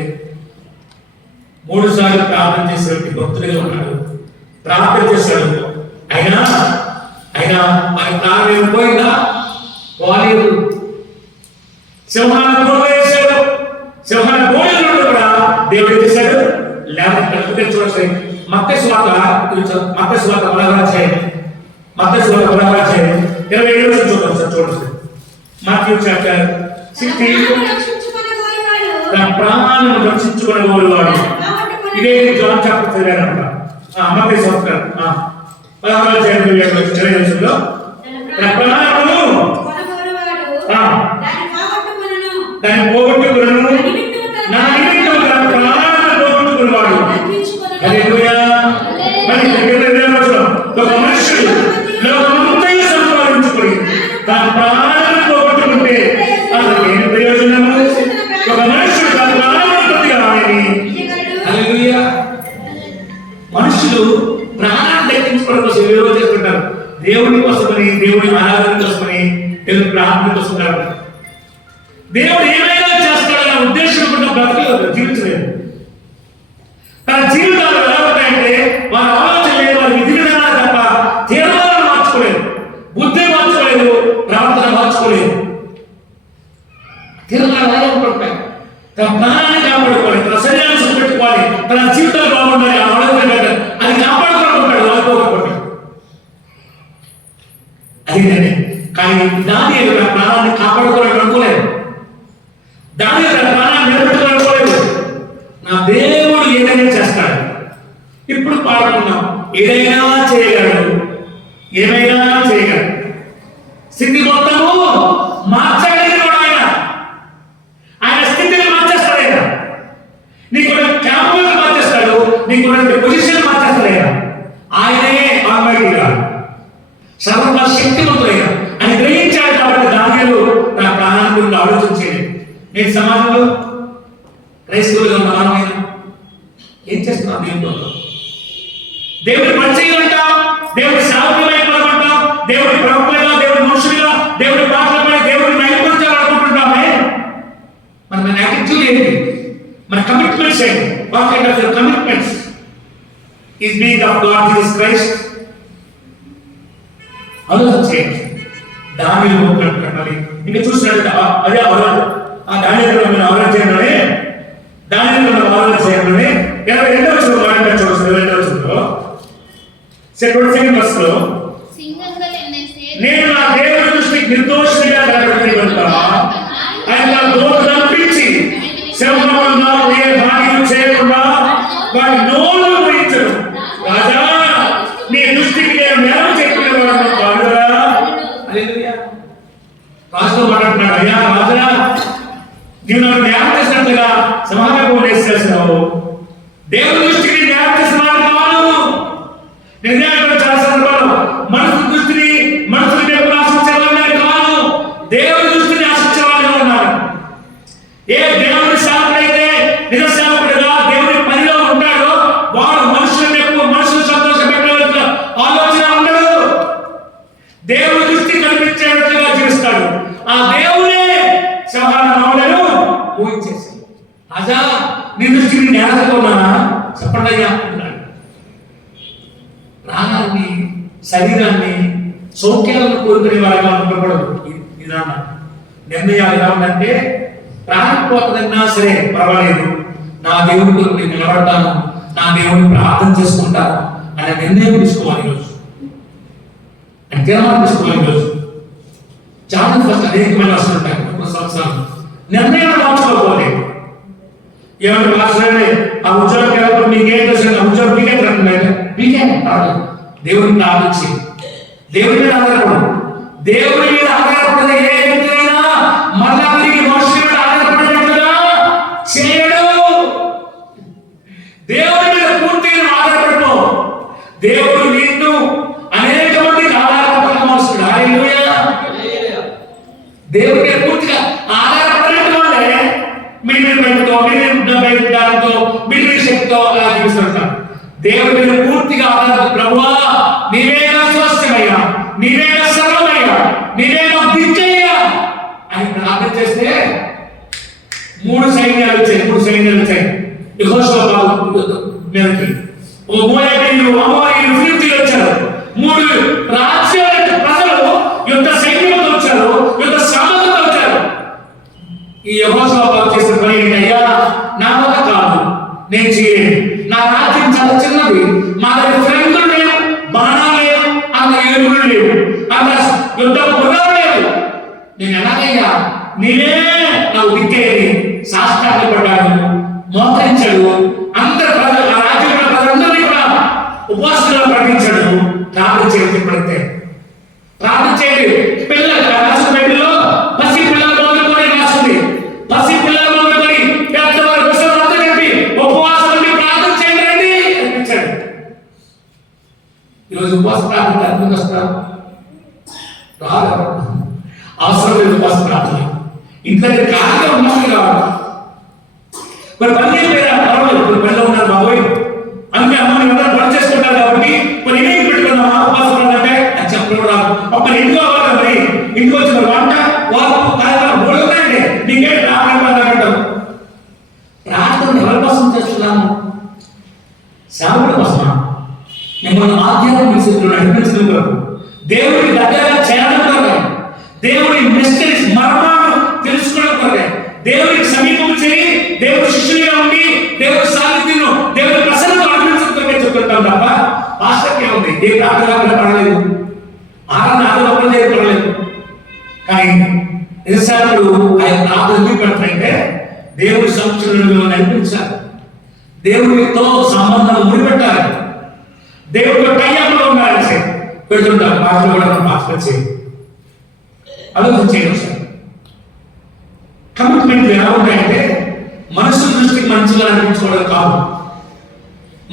3 సార్లు ప్రార్థన చేసేటువంటి భక్తుడిగా ఉన్నాడు. ప్రార్థన చేశాడు. అయినా వారి ప్రాణం ఏమైపోయిందా? వాళ్ళు సింహాన్ని పోగేశాడు. సింహాన్ని పోయిన కూడా దేవుడు ఏం చేశాడు? లేకపోతే చూడండి మత్తయి సువార్త 10వ అధ్యాయం 27 చూద్దాం సార్. చూడండి మాథ్యూ చాప్టర్ 16 తన ప్రాణాలను రక్షించుకునేవాడు. ఇదే జాన్ చాప్టర్ 7 అంట. మత్తయి సువార్త 16వ అధ్యాయం 27లో తన ప్రాణమును దాన్ని పోగొట్టుకును, నా నిమిత్తము తన ప్రాణాలను పోగొట్టుకునేవాడు. హల్లెలూయా. మరి ఒక మనుషుడు లోకమంతయు సంపాదించుకొని తన ప్రాణాలను పోగొట్టుకుంటే అసలు ఏం ప్రయోజనము? ఒక మనుషుడు తన ప్రాణాలను పొందగాలని. హల్లెలూయా. మనుషులు ప్రాణాన్ని దక్కించుకోవడం కోసం ఏవో చేస్తుంటారు. దేవుని కోసమని, దేవుని ఆరాధన కోసమని, దేవుని ప్రార్థన కోసం. దేవుడు ఏమైనా చేస్తాడనే ఉద్దేశం కూడా బ్రతకలేదు, జీవించలేదు. తన జీవితాలు ఎలా ఉంటాయంటే వారి ఆలోచన లేదు, వారి విధి విధానాలు తప్ప తీర్మానాలు మార్చుకోలేదు, బుద్ధి మార్చుకోలేదు, ప్రవర్తన మార్చుకోలేదు. తీర్మానాలు ఎలా ఉంటాయి? తన ప్రాణాన్ని కాపాడుకోవాలి, తన శరీరాన్ని పెట్టుకోవాలి, తన జీవితాలు బాగుండాలి, ఆ ఆలోచన అది కాపాడుకోవాలనుకుంటాడు, వాళ్ళకోకపోతాడు. అది నేనే. కానీ దానియేలు తన ప్రాణాన్ని కాపాడుకోవాలని అనుకోలేదు, దానియేలు తన ప్రాణాన్ని నిలబెట్టుకోవాలనుకోలేదు. నా దేవుడు ఏదైనా చేస్తాడు. ఇప్పుడు పాడుకున్నాం, ఏదైనా చేయగలడు, ఏమైనా చేయగలడు. స్థితి మొత్తము మార్చగలిగిన ఆయన, ఆయన స్థితిని మార్చేస్తాడు. ఆయన నీకున్న క్యాపబుల్ మార్చేస్తాడు, నీకున్న పొజిషన్ మార్చేస్తాడు. ఆయనే ఆల్మైటీ గాడ్, సర్వ శక్తివంతుడైన అని గ్రహించాడు. కాబట్టి దానియేలు తన ప్రాణాన్ని గురించి ఆలోచించేది. నేను సమాజంలో క్రైస్తవులుగా మానవైన ఏం చేస్తున్నాం? దేవుడి పని చేయాలంటాం, దేవుడి సాధ్యమైపోతాం, దేవుడి ప్రవక్తగా, దేవుడి మనుషులుగా, దేవుడి పాటలపై దేవుడిని మైపరచాలనుకుంటున్నామే. మన యాటిట్యూడ్ ఏంటి? మన కమిట్మెంట్స్ ఏంటి? What kind of your commitments is being of God Jesus Christ? ఆలోచన చేయండి. దానియేలు కట్టాలి. ఇంకా చూసినట్టు అదే ఆ దానియేలు ఆలోచన చేయాలని, దానియేలు ఆలోచన చేయాలని 22వ వచనం మాట్లాడుతూ 22వ వచనంలో సెకండ్ వర్స్లో, నేను నా దేవుని దృష్టికి నిర్దోషిగా కనబడుతుంది కనుక ఆయన నా దోష తప్పించి శ్రమను నాకు ఏ హాని చేయకుండా వారి నోరు పోయించను. రాజా, నీ దృష్టికి నేను నేరం చెప్పిన వాడు కాదురా. హల్లెలూయా. రాజుతో మాట్లాడుతున్నాడు, అయ్యా రాజా, నీవు నన్ను న్యాయం చేసినట్లుగా సమాధానం చేసేసావు. దేవుని దృష్టికి న్యాయం చేసిన వాడు కాదు. నిజంగా చాలా సందర్భాలు మనుషుల దృష్టిని, మనుషులు ఎప్పుడు ఆశించేవాళ్ళే కాదు, దేవుని దృష్టిని ఆశించే వాళ్ళే ఉన్నారు. ఏ దేవుని సేవకుడైతే నిజ సేవకుడిగా దేవుని పనిలో ఉంటాడో వాడు మనుషులను ఎప్పుడు మనుషులు సంతోష పెట్టాలని ఆలోచన ఉండదు. దేవుని దృష్టి కనిపించేటట్లుగా జీవిస్తాడు. ఆ దేవుడే సింహాల మౌలను ఊహించేశాడు. రాజా, నీ దృష్టిని నేరకున్నానా? చెప్పండి అయ్యా అంటున్నాడు. ప్రాణాన్ని, శరీరాన్ని, సౌఖ్యాలను కోరుకునే వారిగా ఉండకూడదు. విధానం నిర్ణయాలు ఎలా ఉందంటే, ప్రాణం పోతుందన్నా సరే పర్వాలేదు, నా దేవుడి కొరకు నేను నిలబడతాను, నా దేవుడిని ప్రార్థన చేసుకుంటాను అనే నిర్ణయం తీసుకోవాలి ఈరోజు, అని తీర్మానం తీసుకోవాలి ఈరోజు. చాలా ఫస్ట్ అనేకమైన వస్తుంటాయి కొన్ని సంవత్సరాలు నిర్ణయాలు మార్చుకోవాలి. ఏమంటే మాస్టర్ని ఆ ఉద్యోగం వెళ్ళినప్పుడు మీకేం తెలుసు? ఆ ఉద్యోగం మీకే తిరుగుతున్నాయి, మీకే కాదు. దేవుడిని ప్రార్థించి దేవుడి మీద ఆధారపడు. దేవుడి మీద ఆధారపడిన ఏ వ్యక్తినైనా మళ్ళా తిరిగి మనుషుల మీద ఆధారపడినట్లుగా చేయడు. దేవుడి మీద పూర్తిగా ఆధారపడిపో. దేవుడు నిన్ను అనేక మందికి ఆధారపడిన మనుషుడు. హల్లెలూయా. దేవుడి మీద పూర్తిగా ఆధారపడిన వాళ్ళే మిడిల్ బయటతో, మిడిల్ బయటతో, మిడిల్ శక్తితో అలా జీవిస్తుంటారు. దేవుడి మీద పూర్తిగా ఆధారపడి, ప్రభువా నీవేనా స్వస్థమయ్యా, నీవేనా సర్వమయ్యా, నీవేనా దిక్కయ్యా అని ప్రార్థన చేస్తే 3 సైన్యాలు వచ్చాయి. యెహోషువ మీదకి మోయాబీయులు, అమోరీయులు, ఫిలిష్తీయులు వచ్చారు. 3 రాజ్యాల ప్రజలు యుద్ధ సైన్యంతో వచ్చారు, యుద్ధ సామర్థ్యంతో వచ్చారు. ఈ యెహోషువ చేసిన పని ఏంటయ్యా? నా వల్ల కాదు, నేను చేయలేను. నా రాజ్యం చాలా చిన్నది, మా దగ్గర ఫ్రెండ్లు లేవు, బాణాలు లేవు, అంత ఏనుగులు లేవు, అంత యుద్ధ గుర్రాలు లేవు. నేను ఎలాగయ్యా? నేనే నాకు దిక్కేది. సాష్టాంగపడ్డాడు, మోకరించాడు. అందరు ప్రజలు, ఆ రాజ్యంలో ప్రజలందరినీ కూడా ఉపవాసాలు ప్రకటించాడు. ప్రార్థన చేయండి, పడితే ప్రార్థన చేయండి. పిల్లలు రాసిన బైబిల్లో పసి పిల్లల మొదలుకొని రాసింది. పసి పిల్లల మొదలుకొని పెద్దవారు విశ్వాసం చెప్పి ఉపవాసం ఉండి ప్రార్థన చేయండి అనిపించాడు. ఈరోజు ఉపవాస ప్రార్థన ఎంతమంది వస్తారు? అవసరం లేదు ఉపవాస ప్రార్థన. ఇంట్లో ఖాళీగా ఉన్నది కావాలి. మరి పని చేయలేదా? పర్వాలేదు, ఇప్పుడు పనిలో ఉన్నారు బాబోయ్, అందుకే అమ్మని అందరూ పని చేసుకుంటారు కాబట్టి మరి ఏమేమి పెట్టుకున్నామా ఉపవాసం అంటే అని చెప్పడం రాదు. అప్పుడు ఇంట్లో అవ్వాలి. మరి ఇంటికి వచ్చి మరి వంట వాళ్ళు బోళ్ళు ఉన్నాయండి, మీకు స్థితిలో నడిపించడం కొరకు, దేవుడికి దగ్గరగా చేయడం కొరకు, దేవుడి మిస్టరీస్ మర్మాలను తెలుసుకోవడం కొరకే, దేవుడికి సమీపం చేయి, దేవుడి శిష్యులుగా ఉండి దేవుడి సాన్నిధ్యంలో దేవుడి ప్రసన్నత అనుభవించడం కొరకే చెప్తుంటాం తప్ప ఆసక్తి ఉంది. దేవుడు ఆటలు పడలేదు, ఆటలు పడలేదు. కానీ ఎన్నిసార్లు ఆయన ఆటలు ఎందుకు పెడతాయంటే దేవుడి సంక్షేమంలో నడిపించాలి, దేవుడితో సంబంధాలు ముడిపెట్టాలి, దేవుడితో టైంలో ఉండాలి. పెడుతుంటారు పాటలు కూడా మనం పాటలు చేయాలి, ఆలోచన చేయాలి సార్. కమిట్మెంట్ ఎలా ఉంటాయంటే మనసు దృష్టికి మంచిగా అనిపించుకోవడం కాదు,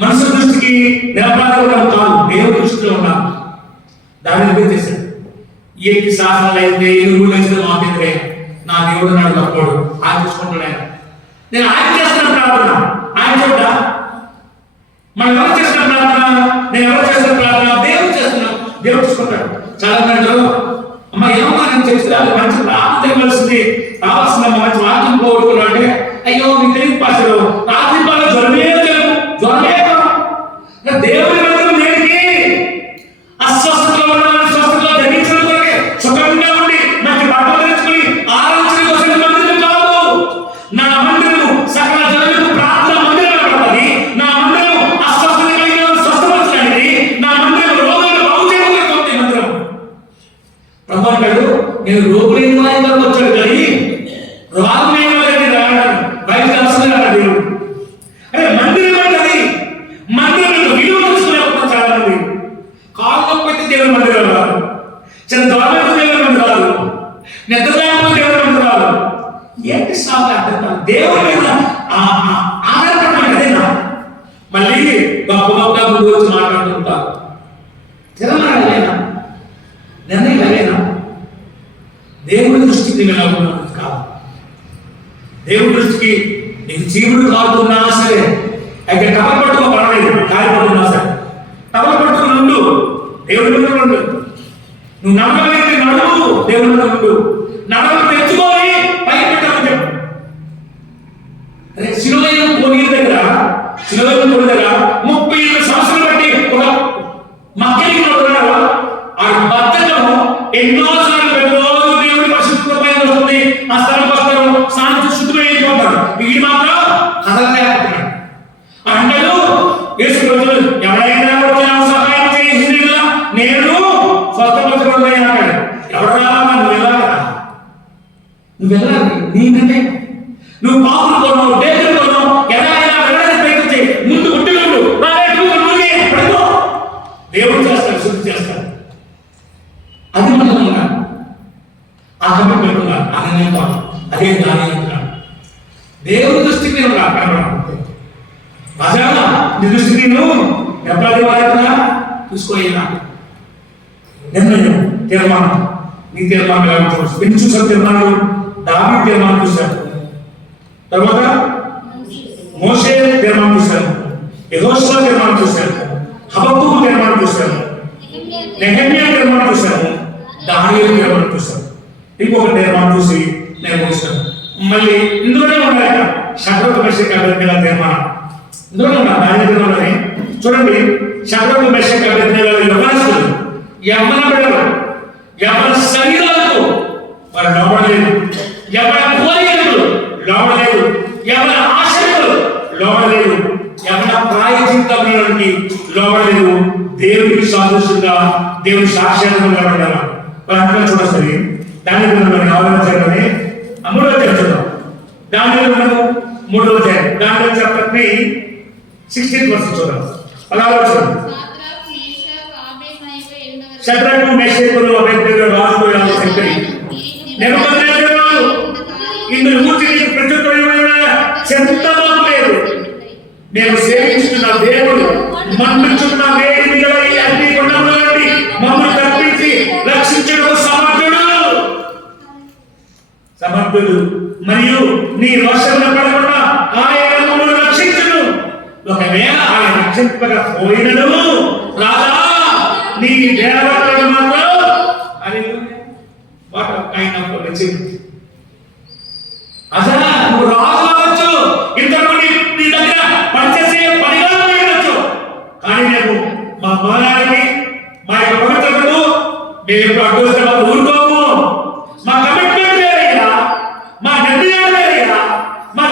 మనసు దృష్టికి నిలబడడం కాదు, దేవుడి దృష్టిలో ఉన్నాను. దాని ఎందుకు చేశాడు? ఏకి శాసనాలు అయితే ఎరువులు వేసిన మాకేంద్రే, నా దేవుడు నాడు గొప్పడు, ఆయన చూసుకుంటున్నాను. నేను ఆయన చేస్తున్న ప్రార్థన ఆయన చూడ్డా, మనం ఎవరు చేస్తున్న ప్రార్థన, నేను ఎవరు చేస్తున్న ప్రార్థన, దేవుడు చేస్తున్నాం, దేవుడు చూసుకుంటాడు. చాలా మంది అమ్మ ఏమన్నా నేను చేస్తే మంచి ప్రార్థన చేయవలసింది, కావాల్సిన మంచి వాక్యం పోగొట్టుకున్నా అంటే అయ్యో మీకు తెలియదు పాసలు రాత్రి పాలు జ్వరమే దేవుడి మందిరం దేనికి? అస్వస్థతలో ఉన్న స్వస్థతలో ధరించడం కొరకే, సుఖంగా ఉండి నాకు బట్టలు ధరించుకుని ఆలోచన కోసం మందిరం కాదు. నా మందిరము సకల జనులకు ప్రార్థన మందిరం పడుతుంది. నా మందిరం అస్వస్థత కలిగిన స్వస్థపరచడానికి, నా మందిరం రోగులను బాగు చేయడానికి మందిరం. ప్రభు అంటాడు, నేను రోగులైన వారి వరకు వచ్చాడు కానీ రోగులైన వారికి రావడం బయట అవసరం కదా దేవుడు. అదే మందిరం అంటది, మందిరంలో విలువ తెలుసుకునే చాలా మంది కాళ్ళు నొప్పి దేవుని మందిరం రాదు, చిన్న దొరకైతే దేవుని మందిరం రాదు, నిద్రలేకపోతే దేవుని మందిరం రాదు. ఏంటి సాగు అర్థం కాదు. దేవుడి మీద ఆధారపడడం అదేనా? మళ్ళీ గొప్ప గొప్ప ముందు వచ్చి మాట్లాడుతుంటారు. తిరమాలేనా నిర్ణయం? దేవుడి దృష్టికి నేను ఎలా ఉన్నాను కాదు. దేవుడి దృష్టికి నీకు చీముడు కాలుతున్నా సరే, అయితే టవల్ పట్టుకో పర్వాలేదు, కాలిపడుతున్నా సరే టవల్ పట్టుకుని ఉండు, దేవుడి మీద ఉండు. నువ్వు నడవలేని నడువు, దేవుడి మీద ఉండు. నడవలు తెచ్చుకొని పై పెట్టమని చెప్పు. అదే శిలువైన పోనీ దగ్గర 37 సంవత్సరాలు బట్టి ఒక మక్కలికి నడుతున్నాడు. ఆ బద్దకము ఎన్నోసార్లు ప్రతిరోజు దేవుడి పరిశుద్ధమైన వస్తుంది, ఆ స్థలం వస్తారు, సాయంత్రం శుద్ధమైపోతాడు. వీడి మాత్రం కదలలేకపోతున్నాడు. అంటాడు యేసు రోజులు ఎవరైనా వచ్చిన సహాయం చేసి నేను స్వస్థపరచబడతాయి అన్నాడు. ఎవరు రావాలా? నువ్వు వెళ్ళాలి. నీకంటే నువ్వు పాపులు కొన్నావు, డేకులు కొన్నావు, ఎలా వెళ్ళడానికి ప్రయత్నం చేయి. ముందు ఉట్టిగలు దేవుడు చేస్తాడు, శుద్ధి చేస్తాడు. అది మనం ఉన్నాడు, ఆ కమిట్మెంట్ ఉన్నాడు. అదే కాదు, అదే దాని అంటున్నాడు. దేవుడి దృష్టికి నేను కనబడాలి. రాజా నీ దృష్టికి నేను ఎప్పుడు వాడుతున్నా చూసుకోయినా నిర్ణయం, తీర్మానం. నీ తీర్మానం ఎన్ని చూసాను? తీర్మానం దావీదు తీర్మానం చూశాను, తర్వాత మోషే తీర్మానం చూశాను, యెహోషువ తీర్మానం చూశాను, హబక్కూకు తీర్మానం చూశాను, నెహెమ్యా తీర్మానం చూశాను, దానియేలు తీర్మానం చూశాను. ఇంకొక తీర్మానం చూసి నేను ముగిస్తాను. మళ్ళీ ఇందులోనే ఉన్నాయి షడ్రక్ మేషక్ అబేద్నెగో తీర్మానం. ఇందులోనే ఉన్నా దానిలోనే చూడండి. షడ్రక్ మేషక్ అబేద్నెగో యవ్వనస్తులు, యవ్వన బిడ్డలు, యవ్వన శరీరాలకు వారు లోబడలేదు, యవ్వన కోరికలు లోబడలేదు, యవ్వన ఆశలు లోబడలేదు, యవ్వన ప్రాయచిత్తములకి లోబడలేదు. దేవుడికి సాదృశ్యంగా దేవుడి సాక్ష్యాలను నిలబడ్డారు. వాళ్ళంతా చూడసరి దాని మనం ఆలోచించాలని 3వ అధ్యాయం చూద్దాం. దానిలో మనము 3వ అధ్యాయం, దానిలో చాప్టర్ 16th verse చూద్దాం. అలా చూడండి. షడ్రక్ మేషకు అబేద్నెగో రాజులు ఎలా చెప్పారు? నెబుకద్నెజరు ఇందులో ఊచి ప్రత్యుత్తరమైన చెంతబాబు లేదు. మేము సేవించుతున్న దేవుడు మండుచున్న వేడి మిగలై అగ్ని కొండల నుండి మమ్మల్ని తప్పించి రక్షించడం సమర్థుడు మరియు నీ వర్షంలో పడకుండా ఆయన మమ్మల్ని రక్షించును. ఒకవేళ ఆయన రక్షింపకపోయినను రాజా నీ దేవతలు మాత్రం అని ఆయన అసలు నువ్వు రాజు కావచ్చు, ఇంతకుముందు నీ దగ్గర పనిచేసే పనిగా ఉండొచ్చు, కానీ నేను మా బాలానికి మేము ఎప్పుడు అడ్డు వస్తే మాకు ఊరుకోము. మా కమిట్మెంట్ వేరయ్యా, మా నిర్ణయం వేరయ్యా, మా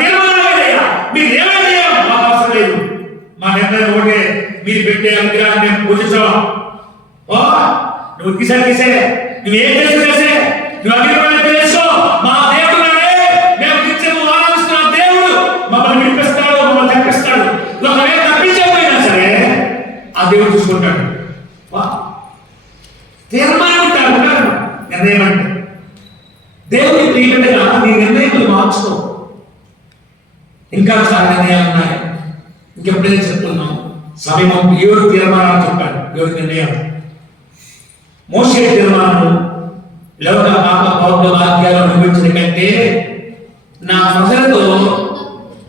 తీర్మానం వేరయ్యా. మీరు ఏమైనా మాకు అవసరం లేదు. మా నిర్ణయం ఒకటే, మీరు పెట్టే విగ్రహాన్ని మేము పూజించాం. ఓ నువ్వు తీసే నువ్వేం చేసే నువ్వు అభిప్రాయం తెలుసుకో. మా దేవుడు మేము నిత్యము ఆరాధిస్తున్న దేవుడు మమ్మల్ని వినిపిస్తాడు, మమ్మల్ని తప్పిస్తాడు. ఒకవేళ తప్పించకపోయినా సరే ఆ దేవుడు చూసుకుంటాడు. తీర్మానం ఉంటాడు. నిర్ణయం అంటే దేవుడి ప్రియగా నీ నిర్ణయాలు మార్చుకో. ఇంకా చాలా నిర్ణయాలు ఉన్నాయి. ఇంకెప్పుడైతే చెప్తున్నాం సమయం 7 తీర్మానాలు చెప్పాడు. 7 నిర్ణయాలు. మోషే తీర్మానం, లోక పాప బౌద్ధ వాక్యాలు అనుభవించిన కంటే నా ప్రజలతో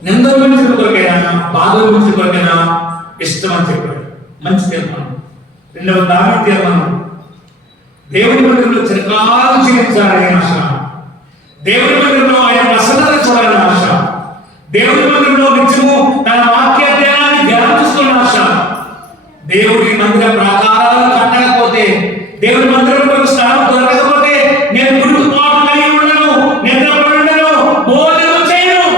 నిందమించిన కొరకైనా బాధమించిన కొరకైనా ఇష్టం అని చెప్పాడు. మంచి తీర్మానం. 2వ దావీదు తీర్మానం, దేవుని మందిరంలో చిరకాలం జీవించాలనే ఆశ, దేవుని మందిరంలో ఆయన ప్రసన్నత చూడాలని ఆశ, దేవుని మందిరంలో నిత్యము తన వాక్య ధ్యానాన్ని ధ్యానిస్తున్న ఆశ. దేవుడి మందిర ప్రాకారాలు కట్టకపోతే, దేవుడి మందిరంలో స్థానం దొరకకపోతే నేను గుర్తుపాటు కలిగి ఉండను, నిద్రపడుండను, భోజనం చేయను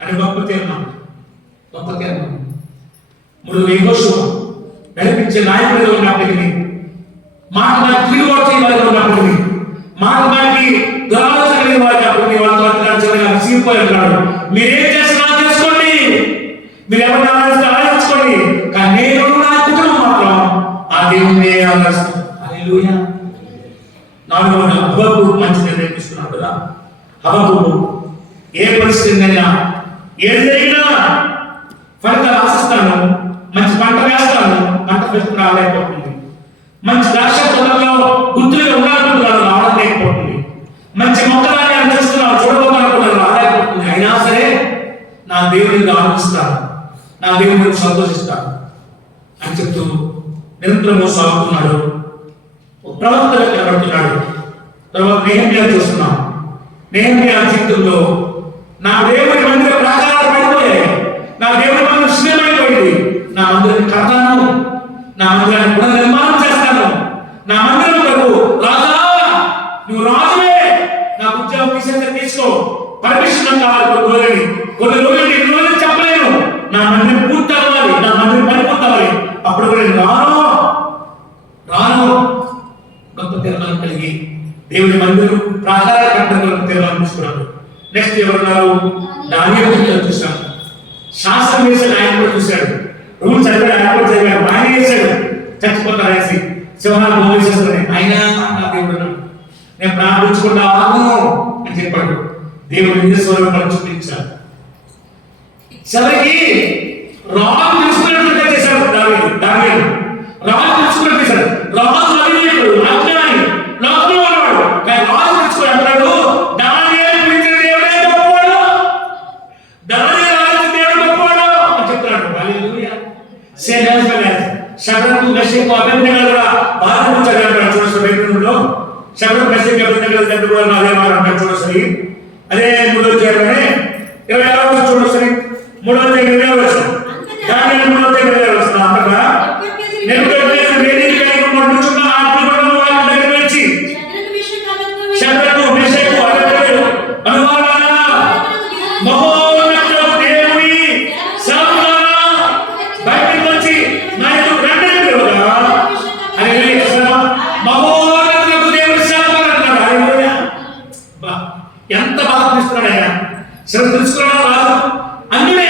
అని గొప్ప తీర్మానం. 3 యెహోషువ నడిపించే నాయకుడిగా ఉన్నప్పటికీ, మాట తిరుగుబాటు చేయవారిగా ఉన్నప్పటికీ, మాటకి దురాలోచన కలిగిన వారినప్పటికీ వాళ్ళతో నడిచేవారిగా విసిగిపోయి ఉన్నాడు. మీరేం చేస్తున్నా చేసుకోండి, మీరు ఎవరిని ఆలోచించుకోండి, కానీ నేను నా కుటుంబం మాత్రం ఆ దేవుణ్ణి ఆలోచిస్తాను. హల్లెలూయా. 4వ హబక్కూకు మంచి నిర్ణయం తీసుకున్నాడు కదా. హబక్కూకు ఏ పరిస్థితినైనా ఏది జరిగినా ఫలితాలు ఆశిస్తాను, మంచి పంట వేస్తాను, పంట ఫలితం రాలేకపోతుంది. మంచి ద్రాక్ష తోటలో గుర్తులుగా ఉండాలనుకుంటున్నాను, రావడం లేకపోతుంది. మంచి మొక్కలాన్ని అనుసరిస్తున్నాను, చూడబోతానుకున్నాను, రాలేకపోతుంది. అయినా సరే నా దేవుడిని ఆనందిస్తాను, నా దేవుడిని సంతోషిస్తాను అని చెప్తూ నిరంతరము సాగుతున్నాడు. ప్రవక్తగా కనబడుతున్నాడు. తర్వాత నెహెమ్యా చూస్తున్నాం. నెహెమ్యా జీవితంలో నా దేవుడి మందిర ప్రాకారాలు పడిపోయాయి, నా దేవుడి మందిరం శిథిలమైపోయింది, నా మందిరాన్ని కడతాను, నా మందిరాన్ని పునర్నిర్మాణం చేస్తాను, నా మందిరం ప్రభు రాజా నువ్వు రాజువే, నాకు ఉద్యోగం తీసుకో, పర్మిషన్ కావాలి. కొన్ని రోజులు ఎన్ని రోజులు చెప్పలేను, నా మందిరం పూర్తి అవ్వాలి, నా మందిరం పరిపూర్తి అవ్వాలి. అప్పుడు కూడా నేను రాను. గొప్ప తీర్మానం కలిగి దేవుడి మందిరం ప్రాకారాలు కట్టడం తీర్మానం తీసుకున్నాడు. నెక్స్ట్ ఎవరున్నారు? దానియేలు చూశాను. శాస్త్రం వేసాడు, ఆయన కూడా చూశాడు. రూల్ చదివాడు, ఆయన కూడా చదివాడు. ఆయన వేసాడు చచ్చిపోతాడు అనేసి సింహాలు భోజేసేస్తాను. ఆయన నా దేవుడు నేను ప్రార్థించుకుంటా అని చెప్పాడు. దేవుడు నిజస్వరూపాన్ని చూపించాడు. సరికి రాజు తెలుసుకున్నట్లుగా చేశాడు. దానియేలు రాజు తెలుసుకున్నట్టు చేశాడు. రాజు అవినీయుడు, అజ్ఞాని, లోకంలో ఉన్నవాడు. కానీ రాజు తెలుసుకుని అంటాడు, దానియేలు పిలిచిన దేవుడే గొప్పవాడు, దానియేలు ఆలోచించిన దేవుడు గొప్పవాడు అని చెప్తున్నాడు. హల్లెలూయా. శద్రకు, మెషకు, అబేద్నెగో కూడా బాధపడ్డాడు అంటాడు. చూడండి బైబిల్లో శద్రకు, మెషకు, అబేద్నెగో దగ్గర కూడా అదే మాట అంటాడు. చూడండి అదే 3వ అధ్యాయంలోనే 26వ వచనం చూడండి. 3వ అధ్యాయం 20వ వచనం. దానియేలు 3వ అధ్యాయం 20వ వచనం అంటారా, నెబుకద్నెజరు వేదిక కలిగి ఉంటున్న అగ్నిగుండం వారి దగ్గర వచ్చి శద్రకు, మెషకు, అబేద్నెగో అనువాదాల మహోన్నతుడగు దేవుని సేవకులారా బయటికి వచ్చి నా ఎదుట రండి పిలువగా. హల్లెలూయా. మహోన్నతుడగు దేవుని సేవకులు అంటారు. హల్లెలూయా. ఎంత బాధ పిలుస్తున్నాడు ఆయన. శ్రద్ధ తెలుసుకున్నాడు రాదు అందుకే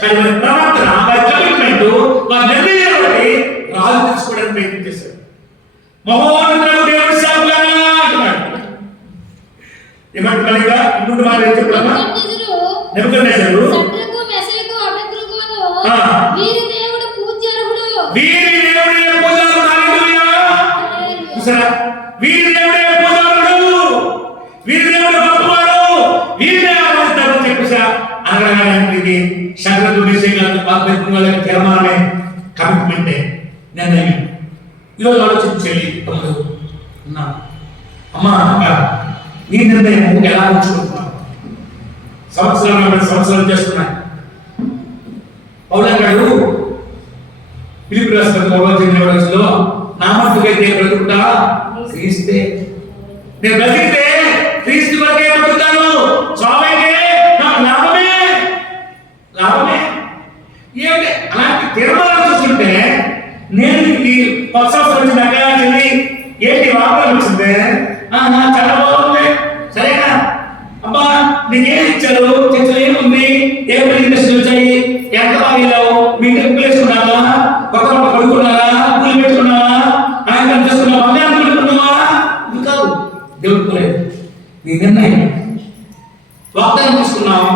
కానీ వారి ప్రవర్తన, వారి కమిట్మెంట్, వారి నిర్ణయాలు బట్టి రాజు తెలుసుకోవడానికి ప్రయత్నం చేశాడు. మహోన్నతుడగు దేవుని సేవకులారా అంటున్నాడు. ఏమంటున్నాడుగా ముందు మాట ఏం చెప్పామా? నెబుకద్నెజరు వీరి దేవుడి పూజ్యుడు. హల్లెలూయా. చూసారా, వీరి దేవుడే పూజ్యుడు, వీరి దేవుడు గొప్పవాడు, వీరినే ఆరాధిస్తారని చెప్పేసా అనగానే శద్రకు, మెషకు, అబేద్నెగో తీర్మానమే, కమిట్మెంటే, నిర్ణయం. ఈరోజు ఆలోచించండి తమ్ముడు, అమ్మా ఈ నిర్ణయం ఎలా ఉంచుకుంటున్నావు? సంవత్సరాలు చేస్తున్నాయి. పౌలు గారు ఫిలిప్పీ రాష్ట్ర 3వ అధ్యాయంలో నా మట్టుకు అయితే బ్రతుకుతా క్రీస్తే. నేను బ్రతికితే క్రీస్తు వరకే బ్రతుకుతాను, చావైతే నాకు లాభమే. ఏంటి అలాంటి తీర్మానం చూస్తుంటే నేను ఈ పక్షాలు వచ్చినాక చెల్లి ఏంటి వార్తలు వచ్చిందే, చాలా బాగుంది, సరేనా అబ్బా నీకేం ఇచ్చారు, చర్చలు ఏముంది, ఏ ప్రెజెంటేషన్ వచ్చాయి, ఎంత బాగా వెళ్ళావు, మీ టెంపుల్ వేసుకున్నావా, కొత్త బట్ట కడుక్కున్నావా, పూలు పెట్టుకున్నావా, ఆయన చేసుకున్నావా, బంగారం కొనుక్కున్నావా, ఇది కాదు దేవుడుకోలేదు. నీ నిర్ణయం వాగ్దానం తీసుకున్నావు,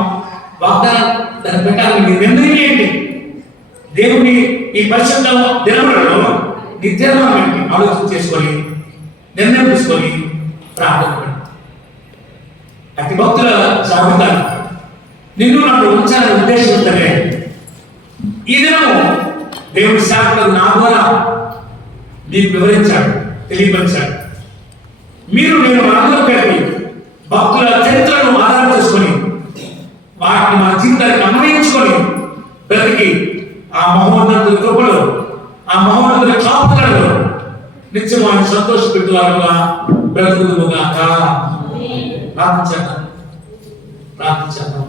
వాగ్దానం దాన్ని పెట్టాలి. నీ నిర్ణయం ఏంటి? దేవుని ఈ పరిశుద్ధ దినములలో నీ తీర్మానం ఏంటి? ఆలోచన చేసుకొని నిర్ణయం తీసుకొని ప్రార్థన. అతి భక్తుల జాబితా నిన్ను నన్ను ఉంచాలని ఉద్దేశిస్తేనే ఈ దినము దేవుడి శాఖలు నా ద్వారా నీకు వివరించాడు, తెలియపరిచాడు. మీరు నేను మనందరూ కలిపి భక్తుల చరిత్రను ఆధారం చేసుకొని వాటిని మన జీవితానికి అన్వయించుకొని బ్రతికి ఆ మహోన్నతుల కృపలో, ఆ మహోన్నతుల కాపుదలలో నిత్యం ఆయన సంతోషపెట్టువారుగా బ్రతుకుదుగాక. ప్రార్థించాను.